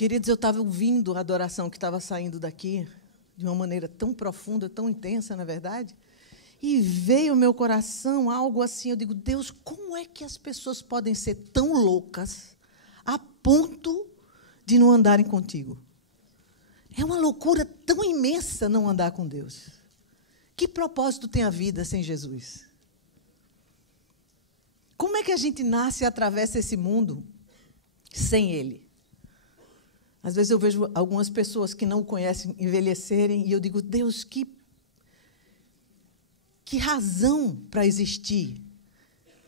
Queridos, eu estava ouvindo a adoração que estava saindo daqui, de uma maneira tão profunda, tão intensa, na verdade, e veio ao meu coração algo assim, eu digo, Deus, como é que as pessoas podem ser tão loucas a ponto de não andarem contigo? É uma loucura tão imensa não andar com Deus. Que propósito tem a vida sem Jesus? Como é que a gente nasce e atravessa esse mundo sem Ele? Às vezes eu vejo algumas pessoas que não o conhecem envelhecerem e eu digo, Deus, que razão para existir?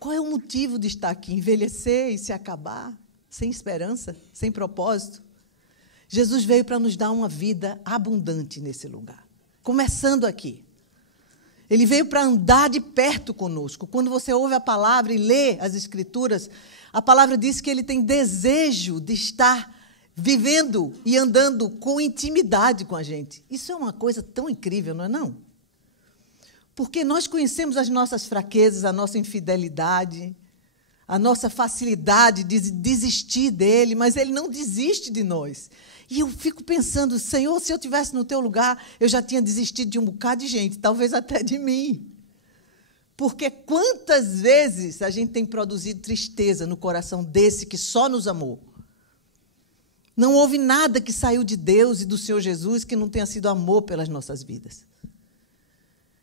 Qual é o motivo de estar aqui? Envelhecer e se acabar? Sem esperança? Sem propósito? Jesus veio para nos dar uma vida abundante nesse lugar. Começando aqui. Ele veio para andar de perto conosco. Quando você ouve a palavra e lê as Escrituras, a palavra diz que Ele tem desejo de estar vivendo e andando com intimidade com a gente. Isso é uma coisa tão incrível, não é não? Porque nós conhecemos as nossas fraquezas, a nossa infidelidade, a nossa facilidade de desistir dele, mas ele não desiste de nós. E eu fico pensando, Senhor, se eu estivesse no teu lugar, eu já tinha desistido de um bocado de gente, talvez até de mim. Porque quantas vezes a gente tem produzido tristeza no coração desse que só nos amou? Não houve nada que saiu de Deus e do Senhor Jesus que não tenha sido amor pelas nossas vidas.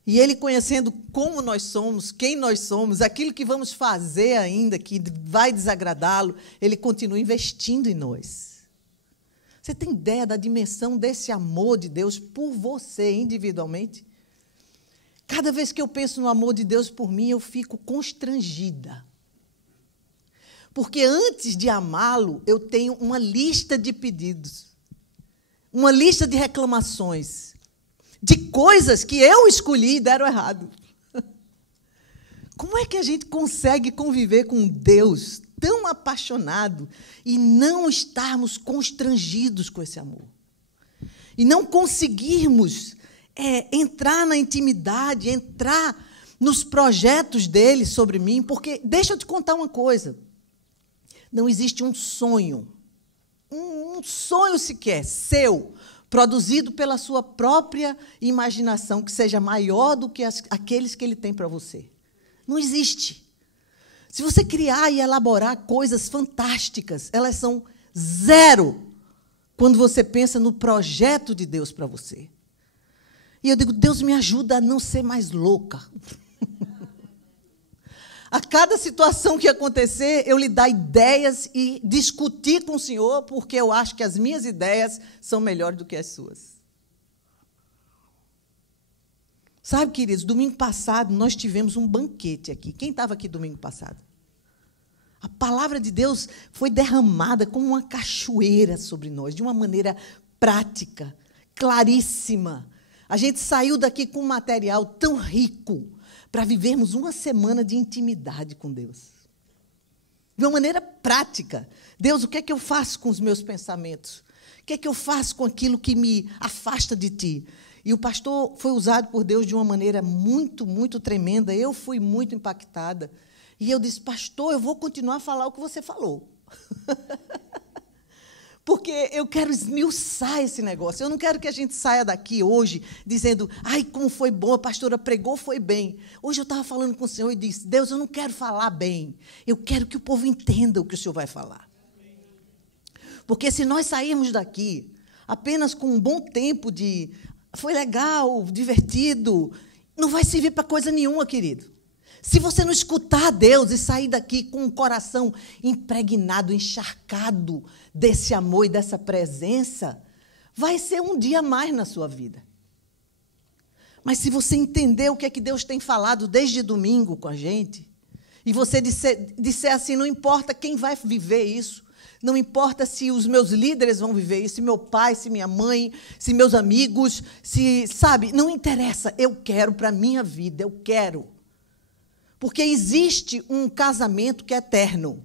E Ele, conhecendo como nós somos, quem nós somos, aquilo que vamos fazer ainda, que vai desagradá-lo, Ele continua investindo em nós. Você tem ideia da dimensão desse amor de Deus por você, individualmente? Cada vez que eu penso no amor de Deus por mim, eu fico constrangida. Porque antes de amá-lo, eu tenho uma lista de pedidos, uma lista de reclamações, de coisas que eu escolhi e deram errado. Como é que a gente consegue conviver com Deus tão apaixonado e não estarmos constrangidos com esse amor? E não conseguirmos entrar na intimidade, entrar nos projetos dele sobre mim, porque, deixa eu te contar uma coisa, não existe um sonho sequer seu, produzido pela sua própria imaginação, que seja maior do que aqueles que ele tem para você. Não existe. Se você criar e elaborar coisas fantásticas, elas são zero quando você pensa no projeto de Deus para você. E eu digo, Deus, me ajuda a não ser mais louca. A cada situação que acontecer, eu lhe dar ideias e discutir com o Senhor, porque eu acho que as minhas ideias são melhores do que as suas. Sabe, queridos, domingo passado nós tivemos um banquete aqui. Quem estava aqui domingo passado? A palavra de Deus foi derramada como uma cachoeira sobre nós, de uma maneira prática, claríssima. A gente saiu daqui com um material tão rico, para vivermos uma semana de intimidade com Deus. De uma maneira prática. Deus, o que é que eu faço com os meus pensamentos? O que é que eu faço com aquilo que me afasta de Ti? E o pastor foi usado por Deus de uma maneira muito, muito tremenda. Eu fui muito impactada. E eu disse, pastor, eu vou continuar a falar o que você falou. Porque eu quero esmiuçar esse negócio. Eu não quero que a gente saia daqui hoje dizendo, ai, como foi bom, a pastora pregou, foi bem. Hoje eu estava falando com o Senhor e disse, Deus, eu não quero falar bem. Eu quero que o povo entenda o que o Senhor vai falar. Porque se nós sairmos daqui apenas com um bom tempo de, foi legal, divertido, não vai servir para coisa nenhuma, querido. Se você não escutar Deus e sair daqui com um coração impregnado, encharcado desse amor e dessa presença, vai ser um dia a mais na sua vida. Mas se você entender o que é que Deus tem falado desde domingo com a gente, e você disser assim, não importa quem vai viver isso, não importa se os meus líderes vão viver isso, se meu pai, se minha mãe, se meus amigos, sabe, não interessa, eu quero para a minha vida, eu quero. Porque existe um casamento que é eterno.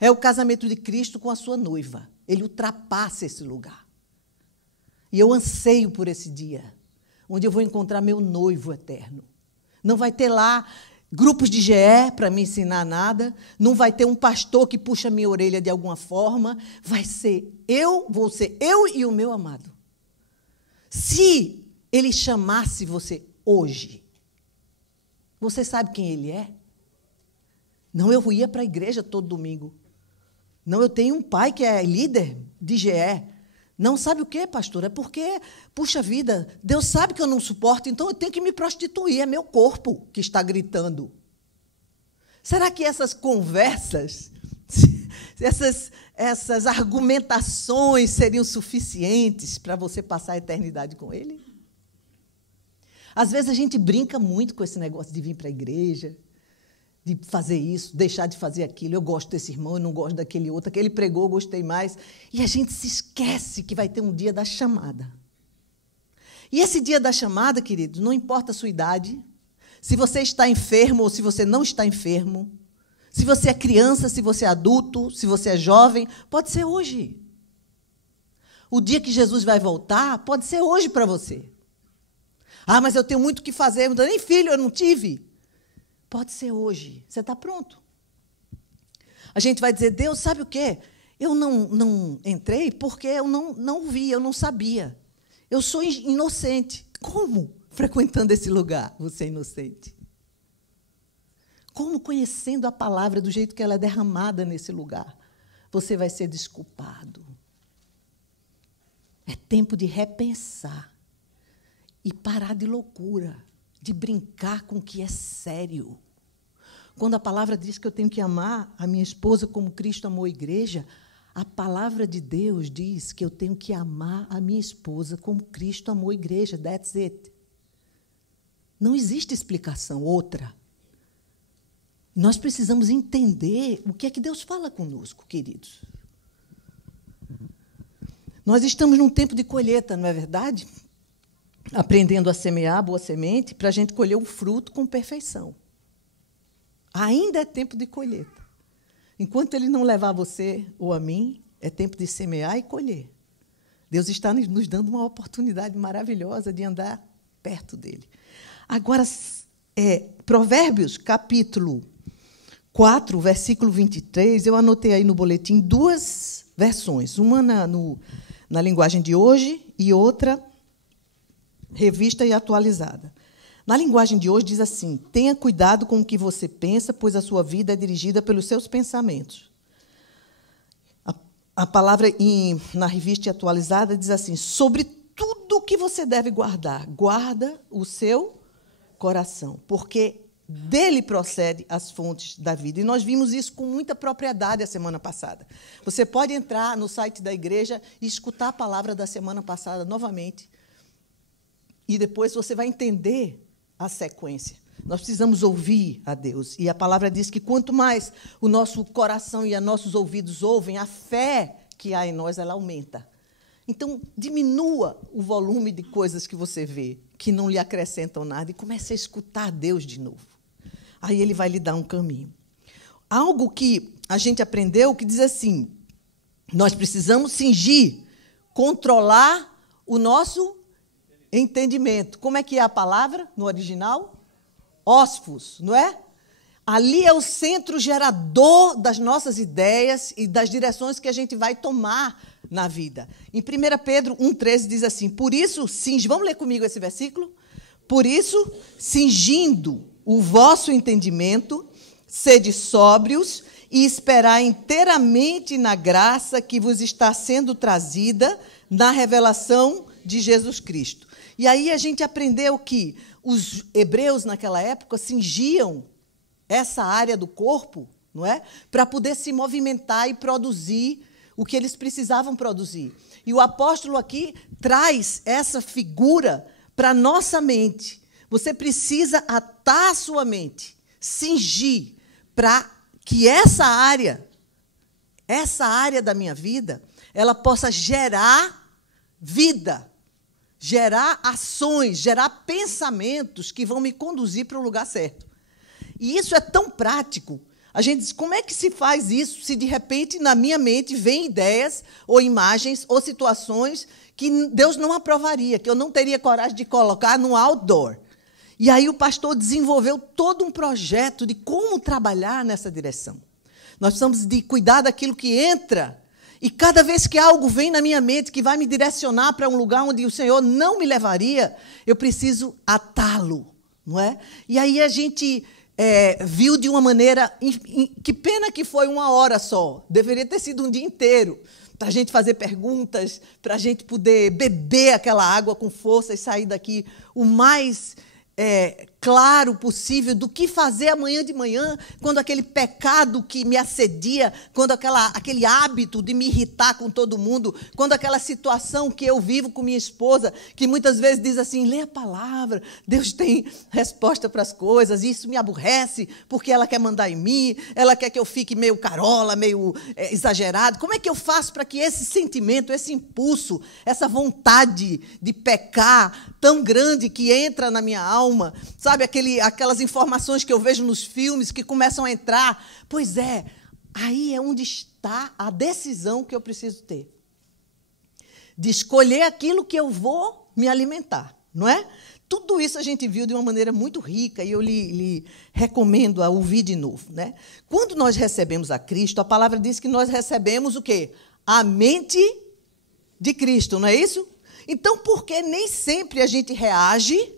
É o casamento de Cristo com a sua noiva. Ele ultrapassa esse lugar. E eu anseio por esse dia, onde eu vou encontrar meu noivo eterno. Não vai ter lá grupos de GE para me ensinar nada, não vai ter um pastor que puxa minha orelha de alguma forma, vou ser eu e o meu amado. Se ele chamasse você hoje, você sabe quem ele é? Não, eu ia para a igreja todo domingo. Não, eu tenho um pai que é líder de GE. Não, sabe o quê, pastor? É porque, puxa vida, Deus sabe que eu não suporto, então eu tenho que me prostituir, é meu corpo que está gritando. Será que essas conversas, essas argumentações seriam suficientes para você passar a eternidade com Ele? Às vezes a gente brinca muito com esse negócio de vir para a igreja, de fazer isso, deixar de fazer aquilo. Eu gosto desse irmão, eu não gosto daquele outro. Aquele pregou, eu gostei mais. E a gente se esquece que vai ter um dia da chamada. E esse dia da chamada, queridos, não importa a sua idade, se você está enfermo ou se você não está enfermo, se você é criança, se você é adulto, se você é jovem, pode ser hoje. O dia que Jesus vai voltar, pode ser hoje para você. Ah, mas eu tenho muito o que fazer, nem filho eu não tive. Pode ser hoje. Você está pronto. A gente vai dizer, Deus, sabe o quê? Eu não entrei porque eu não vi, eu não sabia. Eu sou inocente. Como? Frequentando esse lugar, você é inocente. Como conhecendo a palavra do jeito que ela é derramada nesse lugar, você vai ser desculpado. É tempo de repensar e parar de loucura, de brincar com o que é sério. Quando a palavra diz que eu tenho que amar a minha esposa como Cristo amou a igreja, a palavra de Deus diz que eu tenho que amar a minha esposa como Cristo amou a igreja. That's it. Não existe explicação outra. Nós precisamos entender o que é que Deus fala conosco, queridos. Nós estamos num tempo de colheita, não é verdade? Aprendendo a semear boa semente para a gente colher um fruto com perfeição. Ainda é tempo de colheita. Enquanto Ele não levar você ou a mim, é tempo de semear e colher. Deus está nos dando uma oportunidade maravilhosa de andar perto dEle. Agora, Provérbios, capítulo 4, versículo 23, eu anotei aí no boletim duas versões. Uma na linguagem de hoje e outra revista e atualizada. Na linguagem de hoje diz assim: tenha cuidado com o que você pensa, pois a sua vida é dirigida pelos seus pensamentos. A palavra na revista atualizada diz assim: sobre tudo o que você deve guardar, guarda o seu coração, porque dele procede as fontes da vida. E nós vimos isso com muita propriedade a semana passada. Você pode entrar no site da igreja e escutar a palavra da semana passada novamente, e depois você vai entender a sequência. Nós precisamos ouvir a Deus. E a palavra diz que quanto mais o nosso coração e os nossos ouvidos ouvem, a fé que há em nós, ela aumenta. Então, diminua o volume de coisas que você vê, que não lhe acrescentam nada, e comece a escutar Deus de novo. Aí Ele vai lhe dar um caminho. Algo que a gente aprendeu que diz assim: nós precisamos cingir, controlar o nosso entendimento. Como é que é a palavra no original? Ósfos, não é? Ali é o centro gerador das nossas ideias e das direções que a gente vai tomar na vida. Em 1 Pedro 1,13 diz assim: por isso, vamos ler comigo esse versículo? Por isso, cingindo o vosso entendimento, sede sóbrios e esperai inteiramente na graça que vos está sendo trazida na revelação de Jesus Cristo. E aí a gente aprendeu que os hebreus, naquela época, cingiam essa área do corpo, não é? Para poder se movimentar e produzir o que eles precisavam produzir. E o apóstolo aqui traz essa figura para a nossa mente. Você precisa atar a sua mente, cingir, para que essa área da minha vida, ela possa gerar vida, gerar ações, gerar pensamentos que vão me conduzir para o lugar certo. E isso é tão prático. A gente diz, como é que se faz isso se, de repente, na minha mente vêm ideias ou imagens ou situações que Deus não aprovaria, que eu não teria coragem de colocar no outdoor? E aí o pastor desenvolveu todo um projeto de como trabalhar nessa direção. Nós precisamos de cuidar daquilo que entra. E cada vez que algo vem na minha mente que vai me direcionar para um lugar onde o Senhor não me levaria, eu preciso atá-lo, não é? E aí a gente viu de uma maneira... Que pena que foi 1 hora só. Deveria ter sido um dia inteiro, para a gente fazer perguntas, para a gente poder beber aquela água com força e sair daqui o mais claro possível do que fazer amanhã de manhã, quando aquele pecado que me assedia, quando aquele hábito de me irritar com todo mundo, quando aquela situação que eu vivo com minha esposa, que muitas vezes diz assim, lê a palavra, Deus tem resposta para as coisas, e isso me aborrece, porque ela quer mandar em mim, ela quer que eu fique meio carola, meio exagerado. Como é que eu faço para que esse sentimento, esse impulso, essa vontade de pecar tão grande que entra na minha alma, sabe, aquelas informações que eu vejo nos filmes que começam a entrar? Pois é, aí é onde está a decisão que eu preciso ter. De escolher aquilo que eu vou me alimentar, não é? Tudo isso a gente viu de uma maneira muito rica e eu lhe recomendo a ouvir de novo, né? Quando nós recebemos a Cristo, a palavra diz que nós recebemos o quê? A mente de Cristo, não é isso? Então, por que nem sempre a gente reage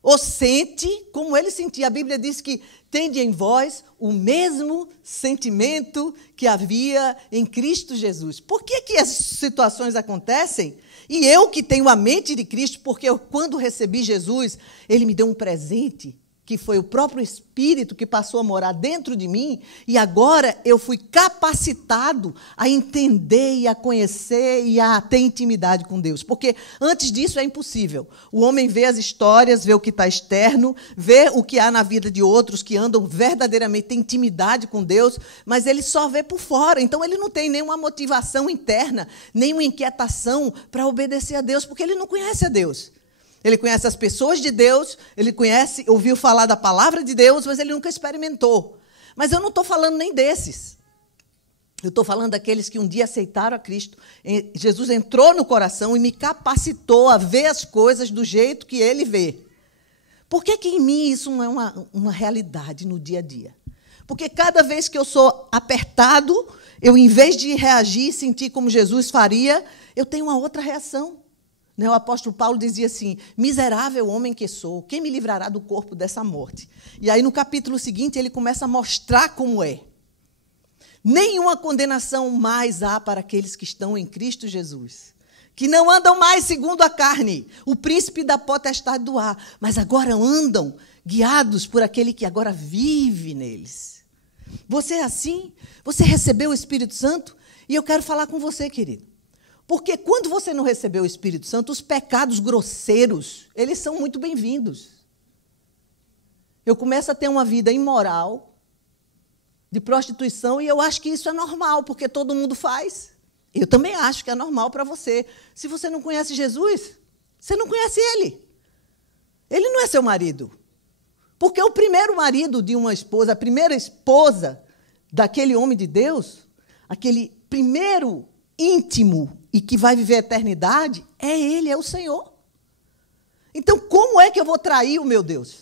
ou sente como ele sentia? A Bíblia diz que tende em vós o mesmo sentimento que havia em Cristo Jesus. Por que essas situações acontecem? E eu que tenho a mente de Cristo, porque eu, quando recebi Jesus, ele me deu um presente, que foi o próprio Espírito que passou a morar dentro de mim, e agora eu fui capacitado a entender e a conhecer e a ter intimidade com Deus. Porque antes disso é impossível. O homem vê as histórias, vê o que está externo, vê o que há na vida de outros que andam verdadeiramente em intimidade com Deus, mas ele só vê por fora. Então ele não tem nenhuma motivação interna, nenhuma inquietação para obedecer a Deus, porque ele não conhece a Deus. Ele conhece as pessoas de Deus, ele ouviu falar da palavra de Deus, mas ele nunca experimentou. Mas eu não estou falando nem desses. Eu estou falando daqueles que um dia aceitaram a Cristo. Jesus entrou no coração e me capacitou a ver as coisas do jeito que ele vê. Por que em mim isso não é uma realidade no dia a dia? Porque cada vez que eu sou apertado, eu, em vez de reagir e sentir como Jesus faria, eu tenho uma outra reação. O apóstolo Paulo dizia assim, miserável homem que sou, quem me livrará do corpo dessa morte? E aí, no capítulo seguinte, ele começa a mostrar como é. Nenhuma condenação mais há para aqueles que estão em Cristo Jesus, que não andam mais segundo a carne, o príncipe da potestade do ar, mas agora andam guiados por aquele que agora vive neles. Você é assim? Você recebeu o Espírito Santo? E eu quero falar com você, querido. Porque quando você não recebeu o Espírito Santo, os pecados grosseiros, eles são muito bem-vindos. Eu começo a ter uma vida imoral, de prostituição, e eu acho que isso é normal, porque todo mundo faz. Eu também acho que é normal para você. Se você não conhece Jesus, você não conhece Ele. Ele não é seu marido. Porque o primeiro marido de uma esposa, a primeira esposa daquele homem de Deus, aquele primeiro íntimo e que vai viver a eternidade, é Ele, é o Senhor. Então, como é que eu vou trair o meu Deus?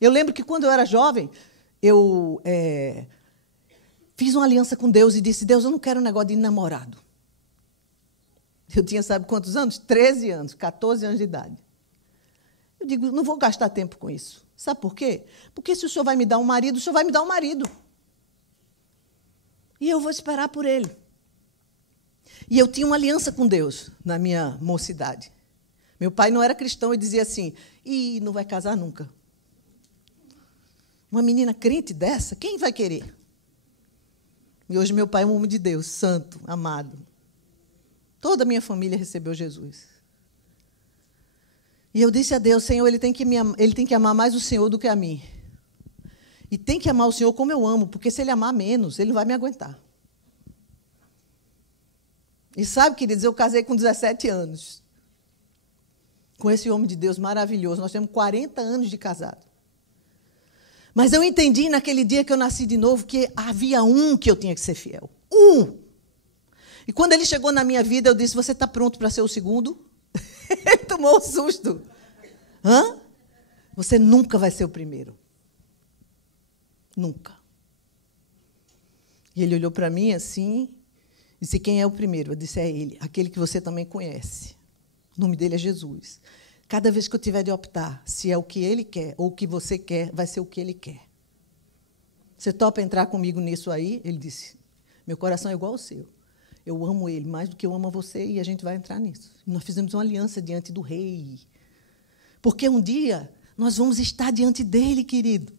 Eu lembro que, quando eu era jovem, eu fiz uma aliança com Deus e disse, Deus, eu não quero um negócio de namorado. Eu tinha, sabe quantos anos? 13 anos, 14 anos de idade. Eu digo, não vou gastar tempo com isso. Sabe por quê? Porque se o Senhor vai me dar um marido, o Senhor vai me dar um marido. E eu vou esperar por ele. E eu tinha uma aliança com Deus na minha mocidade. Meu pai não era cristão e dizia assim, não vai casar nunca. Uma menina crente dessa, quem vai querer? E hoje meu pai é um homem de Deus, santo, amado. Toda a minha família recebeu Jesus. E eu disse a Deus, Senhor, ele tem que amar mais o Senhor do que a mim. E tem que amar o Senhor como eu amo, porque se ele amar menos, ele não vai me aguentar. E sabe, queridos, eu casei com 17 anos. Com esse homem de Deus maravilhoso. Nós temos 40 anos de casado. Mas eu entendi naquele dia que eu nasci de novo que havia um que eu tinha que ser fiel. Um! E quando ele chegou na minha vida, eu disse, você está pronto para ser o segundo? Ele tomou um susto. Hã? Você nunca vai ser o primeiro. Nunca. E ele olhou para mim assim, e disse, quem é o primeiro? Eu disse, é ele, aquele que você também conhece. O nome dele é Jesus. Cada vez que eu tiver de optar se é o que ele quer ou o que você quer, vai ser o que ele quer. Você topa entrar comigo nisso aí? Ele disse, meu coração é igual ao seu. Eu amo ele mais do que eu amo a você e a gente vai entrar nisso. E nós fizemos uma aliança diante do rei. Porque um dia nós vamos estar diante dele, querido.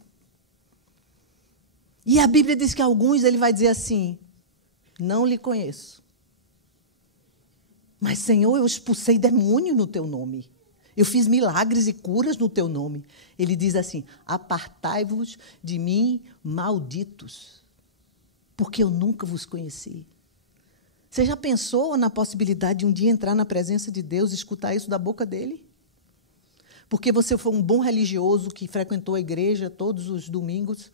E a Bíblia diz que alguns ele vai dizer assim, não lhe conheço. Mas, Senhor, eu expulsei demônio no teu nome. Eu fiz milagres e curas no teu nome. Ele diz assim, apartai-vos de mim, malditos, porque eu nunca vos conheci. Você já pensou na possibilidade de um dia entrar na presença de Deus e escutar isso da boca dele? Porque você foi um bom religioso que frequentou a igreja todos os domingos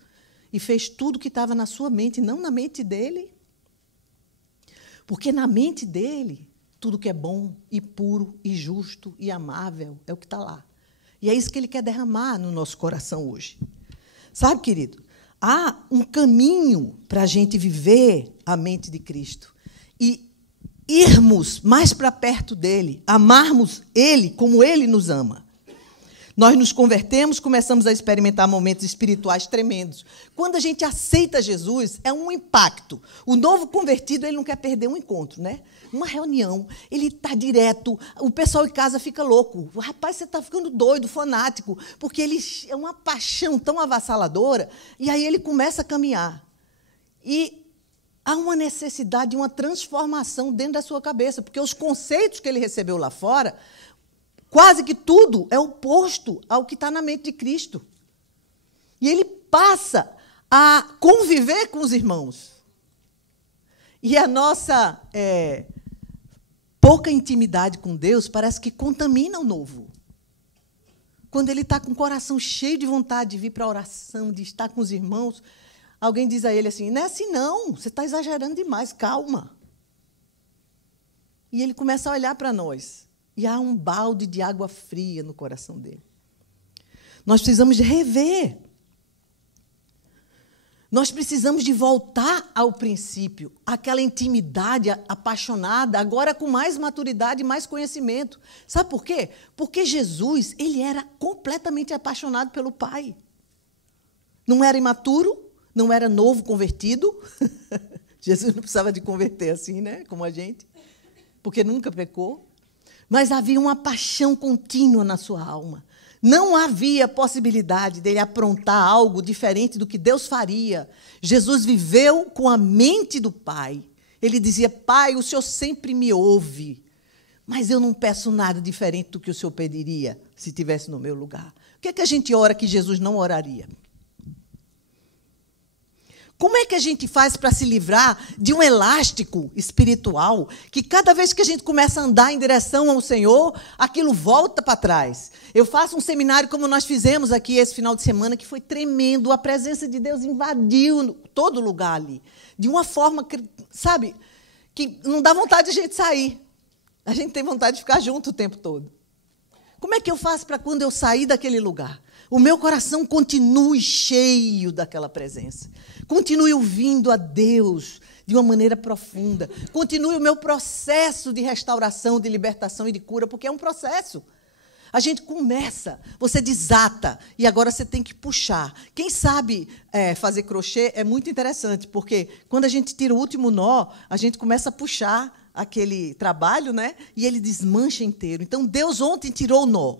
e fez tudo que estava na sua mente, não na mente dele. Porque na mente dele, tudo que é bom e puro e justo e amável é o que está lá. E é isso que ele quer derramar no nosso coração hoje. Sabe, querido, há um caminho para a gente viver a mente de Cristo e irmos mais para perto dele, amarmos ele como ele nos ama. Nós nos convertemos, começamos a experimentar momentos espirituais tremendos. Quando a gente aceita Jesus, é um impacto. O novo convertido, ele não quer perder um encontro, né? Uma reunião, ele está direto, o pessoal em casa fica louco. Rapaz, você está ficando doido, fanático, porque ele é uma paixão tão avassaladora, e aí ele começa a caminhar. E há uma necessidade de uma transformação dentro da sua cabeça, porque os conceitos que ele recebeu lá fora, quase que tudo é oposto ao que está na mente de Cristo. E ele passa a conviver com os irmãos. E a nossa pouca intimidade com Deus parece que contamina o novo. Quando ele está com o coração cheio de vontade de vir para a oração, de estar com os irmãos, alguém diz a ele assim, não é assim não, você está exagerando demais, calma. E ele começa a olhar para nós. E há um balde de água fria no coração dele. Nós precisamos de rever. Nós precisamos de voltar ao princípio, aquela intimidade apaixonada, agora com mais maturidade e mais conhecimento. Sabe por quê? Porque Jesus, ele era completamente apaixonado pelo Pai. Não era imaturo, não era novo convertido. Jesus não precisava de converter assim, né? Como a gente, porque nunca pecou. Mas havia uma paixão contínua na sua alma. Não havia possibilidade dele aprontar algo diferente do que Deus faria. Jesus viveu com a mente do Pai. Ele dizia, Pai, o Senhor sempre me ouve, mas eu não peço nada diferente do que o Senhor pediria se estivesse no meu lugar. O que é que a gente ora que Jesus não oraria? Como é que a gente faz para se livrar de um elástico espiritual que cada vez que a gente começa a andar em direção ao Senhor, aquilo volta para trás? Eu faço um seminário como nós fizemos aqui esse final de semana, que foi tremendo. A presença de Deus invadiu todo lugar ali. De uma forma, sabe, que não dá vontade de a gente sair. A gente tem vontade de ficar junto o tempo todo. Como é que eu faço para quando eu sair daquele lugar, o meu coração continue cheio daquela presença? Continue ouvindo a Deus de uma maneira profunda. Continue o meu processo de restauração, de libertação e de cura, porque é um processo. A gente começa, você desata, e agora você tem que puxar. Quem sabe fazer crochê é muito interessante, porque quando a gente tira o último nó, a gente começa a puxar aquele trabalho, né? E ele desmancha inteiro. Então, Deus ontem tirou o nó.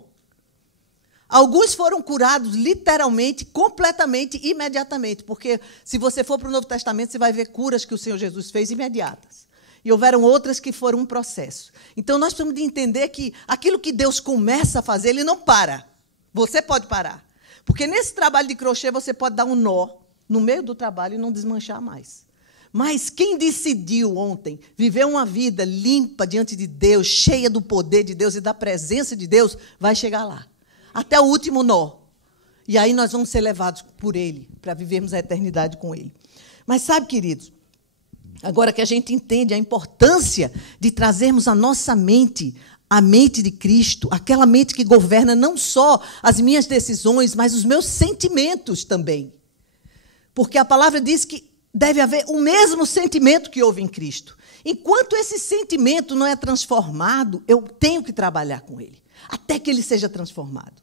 Alguns foram curados literalmente, completamente, imediatamente, porque se você for para o Novo Testamento, você vai ver curas que o Senhor Jesus fez imediatas. E houveram outras que foram um processo. Então, nós precisamos de entender que aquilo que Deus começa a fazer, Ele não para. Você pode parar. Porque nesse trabalho de crochê, você pode dar um nó no meio do trabalho e não desmanchar mais. Mas quem decidiu ontem viver uma vida limpa diante de Deus, cheia do poder de Deus e da presença de Deus, vai chegar lá. Até o último nó. E aí nós vamos ser levados por Ele, para vivermos a eternidade com Ele. Mas sabe, queridos, agora que a gente entende a importância de trazermos à nossa mente a mente de Cristo, aquela mente que governa não só as minhas decisões, mas os meus sentimentos também. Porque a palavra diz que deve haver o mesmo sentimento que houve em Cristo. Enquanto esse sentimento não é transformado, eu tenho que trabalhar com ele, até que ele seja transformado.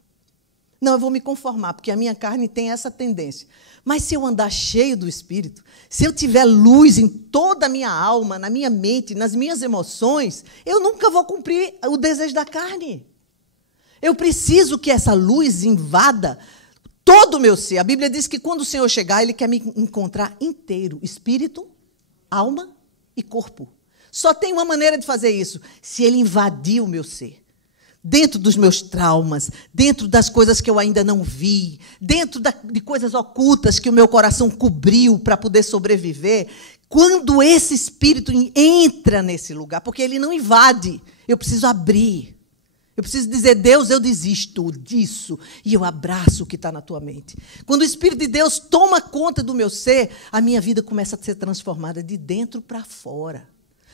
Não, eu vou me conformar, porque a minha carne tem essa tendência. Mas se eu andar cheio do Espírito, se eu tiver luz em toda a minha alma, na minha mente, nas minhas emoções, eu nunca vou cumprir o desejo da carne. Eu preciso que essa luz invada todo o meu ser. A Bíblia diz que quando o Senhor chegar, Ele quer me encontrar inteiro, espírito, alma e corpo. Só tem uma maneira de fazer isso, se Ele invadir o meu ser. Dentro dos meus traumas, dentro das coisas que eu ainda não vi, dentro de coisas ocultas que o meu coração cobriu para poder sobreviver, quando esse Espírito entra nesse lugar, porque ele não invade, eu preciso abrir. Eu preciso dizer, Deus, eu desisto disso e eu abraço o que está na tua mente. Quando o Espírito de Deus toma conta do meu ser, a minha vida começa a ser transformada de dentro para fora.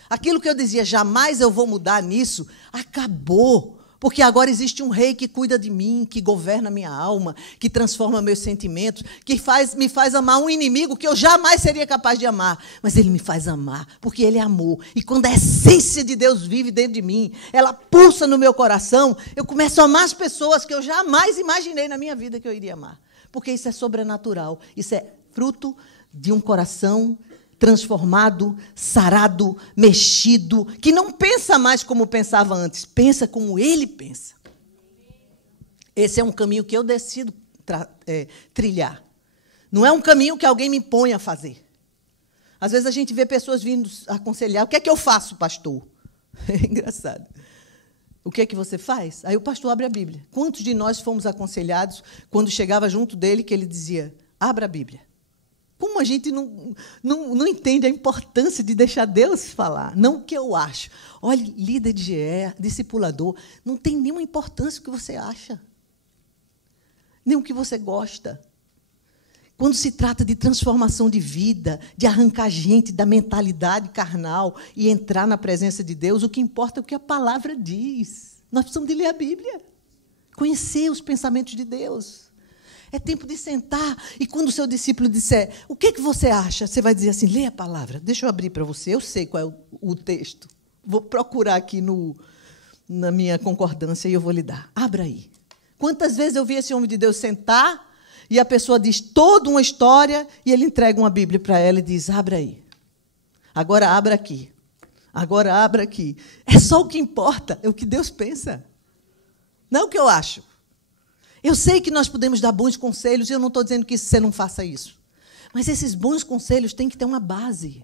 Aquilo que eu dizia, jamais eu vou mudar nisso, acabou. Porque agora existe um rei que cuida de mim, que governa a minha alma, que transforma meus sentimentos, que me faz amar um inimigo que eu jamais seria capaz de amar. Mas ele me faz amar, porque ele é amor. E quando a essência de Deus vive dentro de mim, ela pulsa no meu coração, eu começo a amar as pessoas que eu jamais imaginei na minha vida que eu iria amar. Porque isso é sobrenatural, isso é fruto de um coração transformado, sarado, mexido, que não pensa mais como pensava antes, pensa como ele pensa. Esse é um caminho que eu decido trilhar. Não é um caminho que alguém me impõe a fazer. Às vezes a gente vê pessoas vindo aconselhar, o que é que eu faço, pastor? É engraçado. O que é que você faz? Aí o pastor abre a Bíblia. Quantos de nós fomos aconselhados quando chegava junto dele que ele dizia, abra a Bíblia? Como a gente não entende a importância de deixar Deus falar? Não o que eu acho. Olha, líder de GE, discipulador, não tem nenhuma importância o que você acha. Nem o que você gosta. Quando se trata de transformação de vida, de arrancar a gente da mentalidade carnal e entrar na presença de Deus, o que importa é o que a palavra diz. Nós precisamos de ler a Bíblia, conhecer os pensamentos de Deus. É tempo de sentar, e quando o seu discípulo disser, o que você acha? Você vai dizer assim, lê a palavra, deixa eu abrir para você, eu sei qual é o texto. Vou procurar aqui na minha concordância e eu vou lhe dar. Abra aí. Quantas vezes eu vi esse homem de Deus sentar, e a pessoa diz toda uma história, e ele entrega uma Bíblia para ela e diz, abra aí. Agora abra aqui. Agora abra aqui. É só o que importa, é o que Deus pensa. Não é o que eu acho. Eu sei que nós podemos dar bons conselhos, e eu não estou dizendo que você não faça isso. Mas esses bons conselhos têm que ter uma base.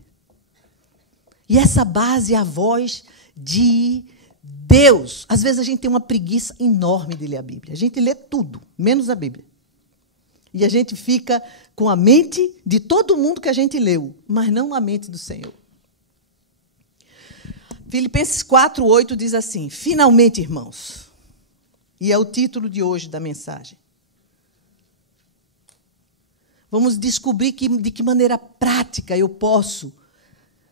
E essa base é a voz de Deus. Às vezes a gente tem uma preguiça enorme de ler a Bíblia. A gente lê tudo, menos a Bíblia. E a gente fica com a mente de todo mundo que a gente leu, mas não a mente do Senhor. Filipenses 4:8 diz assim, finalmente, irmãos, e é o título de hoje da mensagem. Vamos descobrir de que maneira prática eu posso,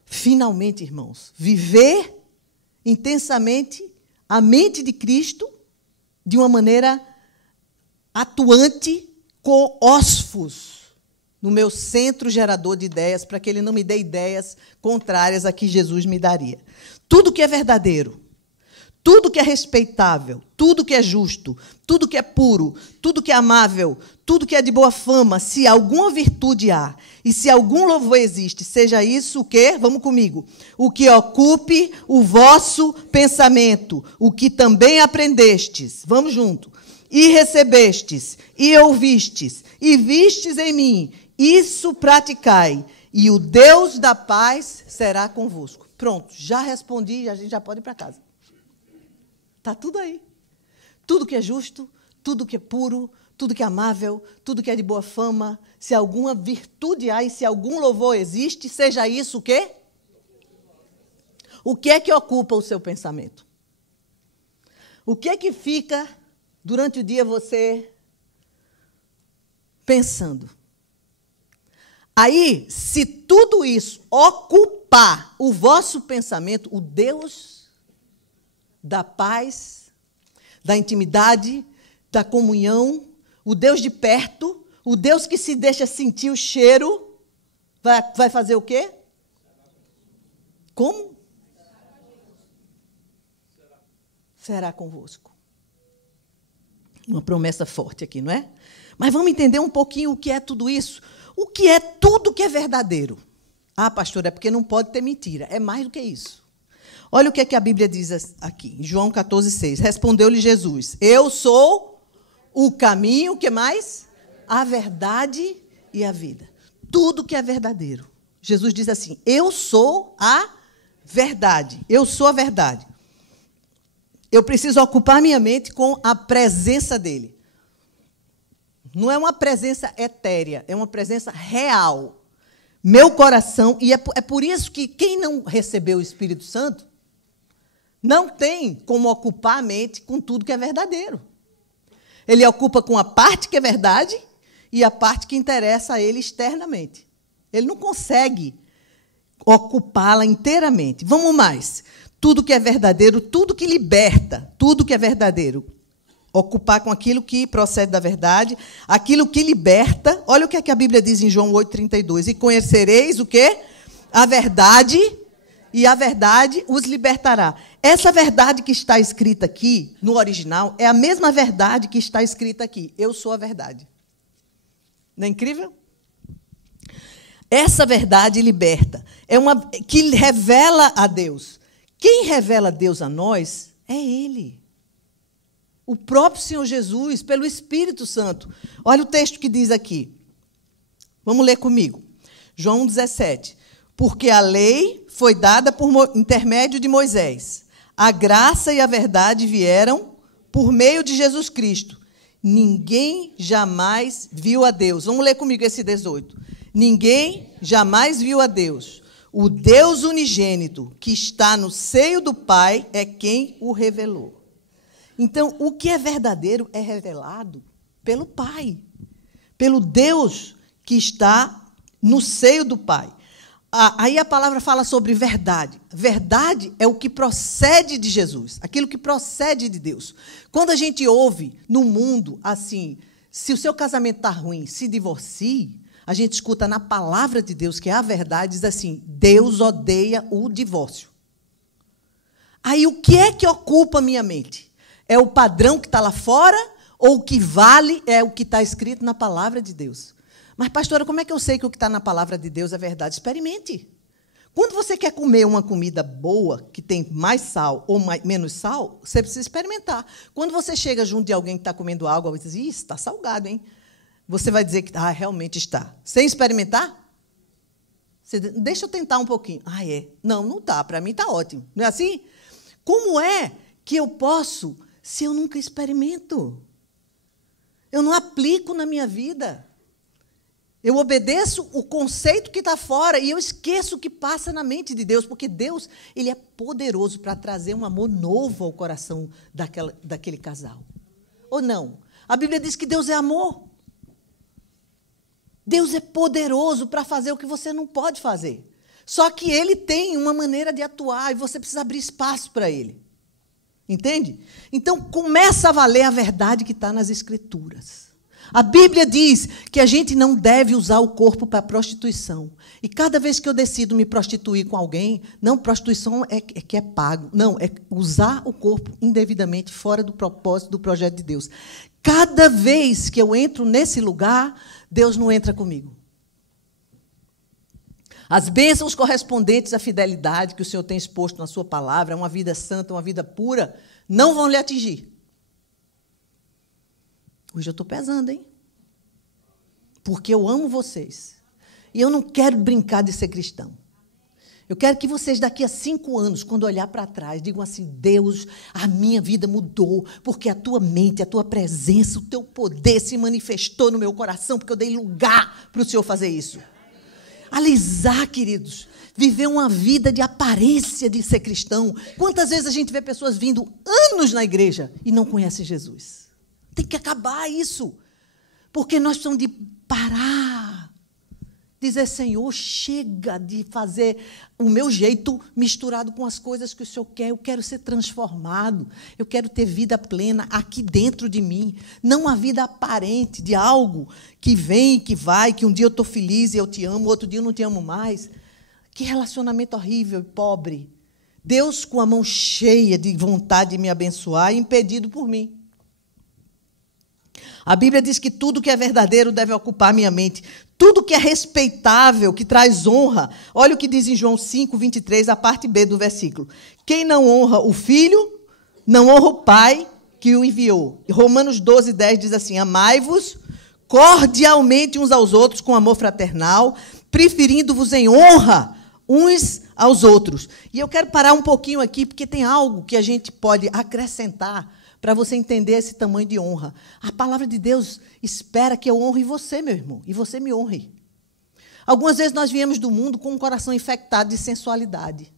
finalmente, irmãos, viver intensamente a mente de Cristo de uma maneira atuante com ósfos no meu centro gerador de ideias, para que ele não me dê ideias contrárias a que Jesus me daria. Tudo que é verdadeiro, tudo que é respeitável, tudo que é justo, tudo que é puro, tudo que é amável, tudo que é de boa fama, se alguma virtude há e se algum louvor existe, seja isso o quê? Vamos comigo. O que ocupe o vosso pensamento, o que também aprendestes, vamos junto, e recebestes, e ouvistes, e vistes em mim, isso praticai, e o Deus da paz será convosco. Pronto, já respondi, a gente já pode ir para casa. Está tudo aí. Tudo que é justo, tudo que é puro, tudo que é amável, tudo que é de boa fama, se alguma virtude há e se algum louvor existe, seja isso o quê? O que é que ocupa o seu pensamento? O que é que fica durante o dia você pensando? Aí, se tudo isso ocupar o vosso pensamento, o Deus da paz, da intimidade, da comunhão, o Deus de perto, o Deus que se deixa sentir o cheiro, vai fazer o quê? Como? Será convosco. Uma promessa forte aqui, não é? Mas vamos entender um pouquinho o que é tudo isso. O que é tudo que é verdadeiro? Ah, pastor, é porque não pode ter mentira. É mais do que isso. Olha o que é que a Bíblia diz aqui, em João 14,6. Respondeu-lhe Jesus: eu sou o caminho, o que mais? A verdade e a vida. Tudo que é verdadeiro. Jesus diz assim: eu sou a verdade. Eu sou a verdade. Eu preciso ocupar minha mente com a presença dele. Não é uma presença etérea, é uma presença real. Meu coração, e é por isso que quem não recebeu o Espírito Santo não tem como ocupar a mente com tudo que é verdadeiro. Ele ocupa com a parte que é verdade e a parte que interessa a ele externamente. Ele não consegue ocupá-la inteiramente. Vamos mais. Tudo que é verdadeiro, tudo que liberta, tudo que é verdadeiro. Ocupar com aquilo que procede da verdade, aquilo que liberta. Olha o que é que a Bíblia diz em João 8,32. E conhecereis o quê? A verdade, e a verdade os libertará. Essa verdade que está escrita aqui, no original, é a mesma verdade que está escrita aqui. Eu sou a verdade. Não é incrível? Essa verdade liberta. É uma que revela a Deus. Quem revela Deus a nós é Ele. O próprio Senhor Jesus, pelo Espírito Santo. Olha o texto que diz aqui. Vamos ler comigo. João 17. Porque a lei foi dada por intermédio de Moisés. A graça e a verdade vieram por meio de Jesus Cristo. Ninguém jamais viu a Deus. Vamos ler comigo esse 18. Ninguém jamais viu a Deus. O Deus unigênito que está no seio do Pai é quem o revelou. Então, o que é verdadeiro é revelado pelo Pai, pelo Deus que está no seio do Pai. Aí a palavra fala sobre verdade. Verdade é o que procede de Jesus, aquilo que procede de Deus. Quando a gente ouve no mundo assim, se o seu casamento está ruim, se divorcie, a gente escuta na palavra de Deus, que é a verdade, diz assim: Deus odeia o divórcio. Aí o que é que ocupa a minha mente? É o padrão que está lá fora, ou o que vale é o que está escrito na palavra de Deus? Mas, pastora, como é que eu sei que o que está na palavra de Deus é verdade? Experimente. Quando você quer comer uma comida boa, que tem mais sal ou menos sal, você precisa experimentar. Quando você chega junto de alguém que está comendo algo, você diz: isso está salgado, hein? Você vai dizer que realmente está. Sem experimentar? Deixa eu tentar um pouquinho. É. Não está. Para mim está ótimo. Não é assim? Como é que eu posso, se eu nunca experimento? Eu não aplico na minha vida. Eu obedeço o conceito que está fora e eu esqueço o que passa na mente de Deus, porque Deus, Ele é poderoso para trazer um amor novo ao coração daquele casal. Ou não? A Bíblia diz que Deus é amor. Deus é poderoso para fazer o que você não pode fazer. Só que Ele tem uma maneira de atuar e você precisa abrir espaço para Ele. Entende? Então, começa a valer a verdade que está nas Escrituras. A Bíblia diz que a gente não deve usar o corpo para prostituição. E cada vez que eu decido me prostituir com alguém, não, prostituição é que é pago. Não, é usar o corpo indevidamente, fora do propósito, do projeto de Deus. Cada vez que eu entro nesse lugar, Deus não entra comigo. As bênçãos correspondentes à fidelidade que o Senhor tem exposto na sua palavra, uma vida santa, uma vida pura, não vão lhe atingir. Hoje eu estou pesando, hein? Porque eu amo vocês. E eu não quero brincar de ser cristão. Eu quero que vocês, daqui a 5 anos, quando olhar para trás, digam assim: Deus, a minha vida mudou, porque a tua mente, a tua presença, o teu poder se manifestou no meu coração, porque eu dei lugar para o Senhor fazer isso. Alisar, queridos, viver uma vida de aparência de ser cristão. Quantas vezes a gente vê pessoas vindo anos na igreja e não conhecem Jesus? Tem que acabar isso, porque nós precisamos de parar Dizer, Senhor, chega de fazer o meu jeito misturado com as coisas que o Senhor quer. Eu quero ser transformado. Eu quero ter vida plena aqui dentro de mim. Não a vida aparente de algo que vem, que vai, que um dia eu estou feliz e eu te amo, outro dia eu não te amo mais. Que relacionamento horrível e pobre. Deus com a mão cheia de vontade de me abençoar e impedido por mim. A Bíblia diz que tudo que é verdadeiro deve ocupar minha mente. Tudo que é respeitável, que traz honra. Olha o que diz em João 5, 23, a parte B do versículo. Quem não honra o filho, não honra o pai que o enviou. Romanos 12, 10 diz assim, amai-vos cordialmente uns aos outros com amor fraternal, preferindo-vos em honra uns aos outros. E eu quero parar um pouquinho aqui, porque tem algo que a gente pode acrescentar para você entender esse tamanho de honra. A palavra de Deus espera que eu honre você, meu irmão, e você me honre. Algumas vezes nós viemos do mundo com um coração infectado de sensualidade.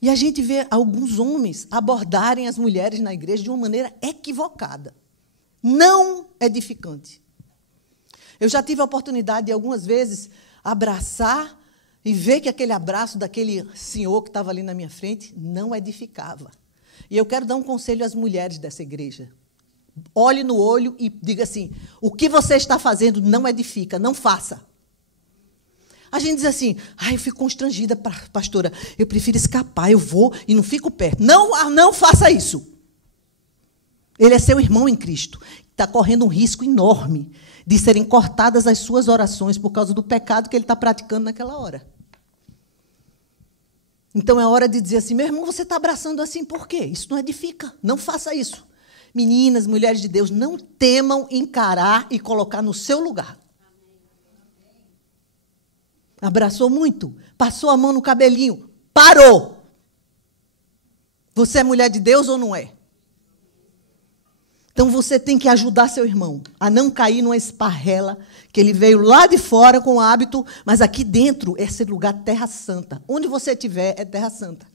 E a gente vê alguns homens abordarem as mulheres na igreja de uma maneira equivocada, não edificante. Eu já tive a oportunidade de, algumas vezes, abraçar e ver que aquele abraço daquele senhor que estava ali na minha frente não edificava. E eu quero dar um conselho às mulheres dessa igreja. Olhe no olho e diga assim, o que você está fazendo não edifica, não faça. A gente diz assim, eu fico constrangida, pastora, eu prefiro escapar, eu vou e não fico perto. Não faça isso. Ele é seu irmão em Cristo. Está correndo um risco enorme de serem cortadas as suas orações por causa do pecado que ele está praticando naquela hora. Então, é hora de dizer assim, meu irmão, você está abraçando assim por quê? Isso não edifica, não faça isso. Meninas, mulheres de Deus, não temam encarar e colocar no seu lugar. Abraçou muito, passou a mão no cabelinho, parou. Você é mulher de Deus ou não é? Então, você tem que ajudar seu irmão a não cair numa esparrela, que ele veio lá de fora com o hábito, mas aqui dentro, esse lugar terra santa. Onde você estiver, é terra santa.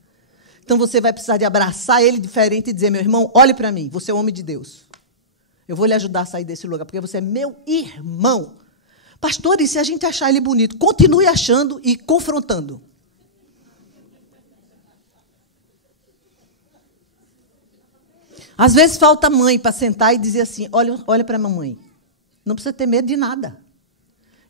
Então, você vai precisar de abraçar ele diferente e dizer, meu irmão, olhe para mim, você é um homem de Deus. Eu vou lhe ajudar a sair desse lugar, porque você é meu irmão. Pastor, e se a gente achar ele bonito? Continue achando e confrontando. Às vezes falta mãe para sentar e dizer assim, olha para a mamãe, não precisa ter medo de nada.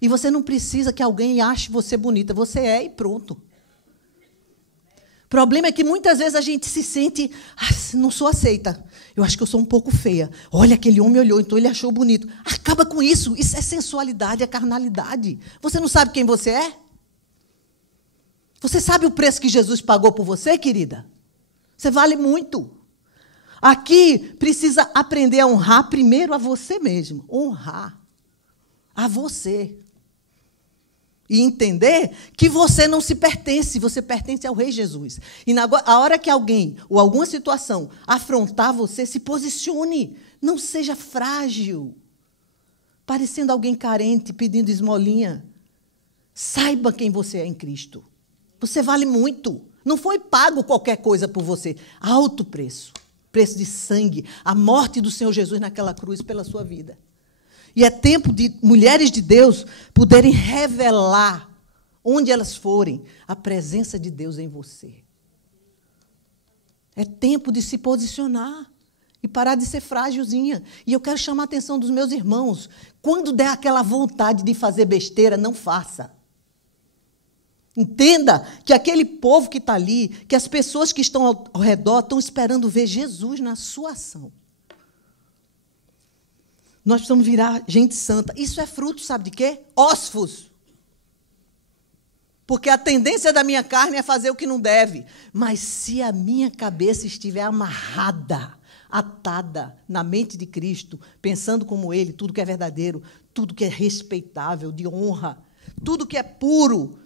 E você não precisa que alguém ache você bonita, você é e pronto. O problema é que muitas vezes a gente se sente, não sou aceita, eu acho que eu sou um pouco feia. Olha, aquele homem olhou, então ele achou bonito. Acaba com isso, isso é sensualidade, é carnalidade. Você não sabe quem você é? Você sabe o preço que Jesus pagou por você, querida? Você vale muito. Aqui precisa aprender a honrar primeiro a você mesmo. Honrar a você. E entender que você não se pertence, você pertence ao Rei Jesus. E a hora que alguém ou alguma situação afrontar você, se posicione. Não seja frágil, parecendo alguém carente, pedindo esmolinha. Saiba quem você é em Cristo. Você vale muito. Não foi pago qualquer coisa por você. Alto preço. Preço de sangue, a morte do Senhor Jesus naquela cruz pela sua vida. E é tempo de mulheres de Deus poderem revelar, onde elas forem, a presença de Deus em você. É tempo de se posicionar e parar de ser frágilzinha. E eu quero chamar a atenção dos meus irmãos. Quando der aquela vontade de fazer besteira, não faça. Entenda que aquele povo que está ali, que as pessoas que estão ao redor estão esperando ver Jesus na sua ação. Nós precisamos virar gente santa. Isso é fruto, sabe de quê? Ósfos. Porque a tendência da minha carne é fazer o que não deve. Mas se a minha cabeça estiver amarrada, atada na mente de Cristo, pensando como Ele, tudo que é verdadeiro, tudo que é respeitável, de honra, tudo que é puro,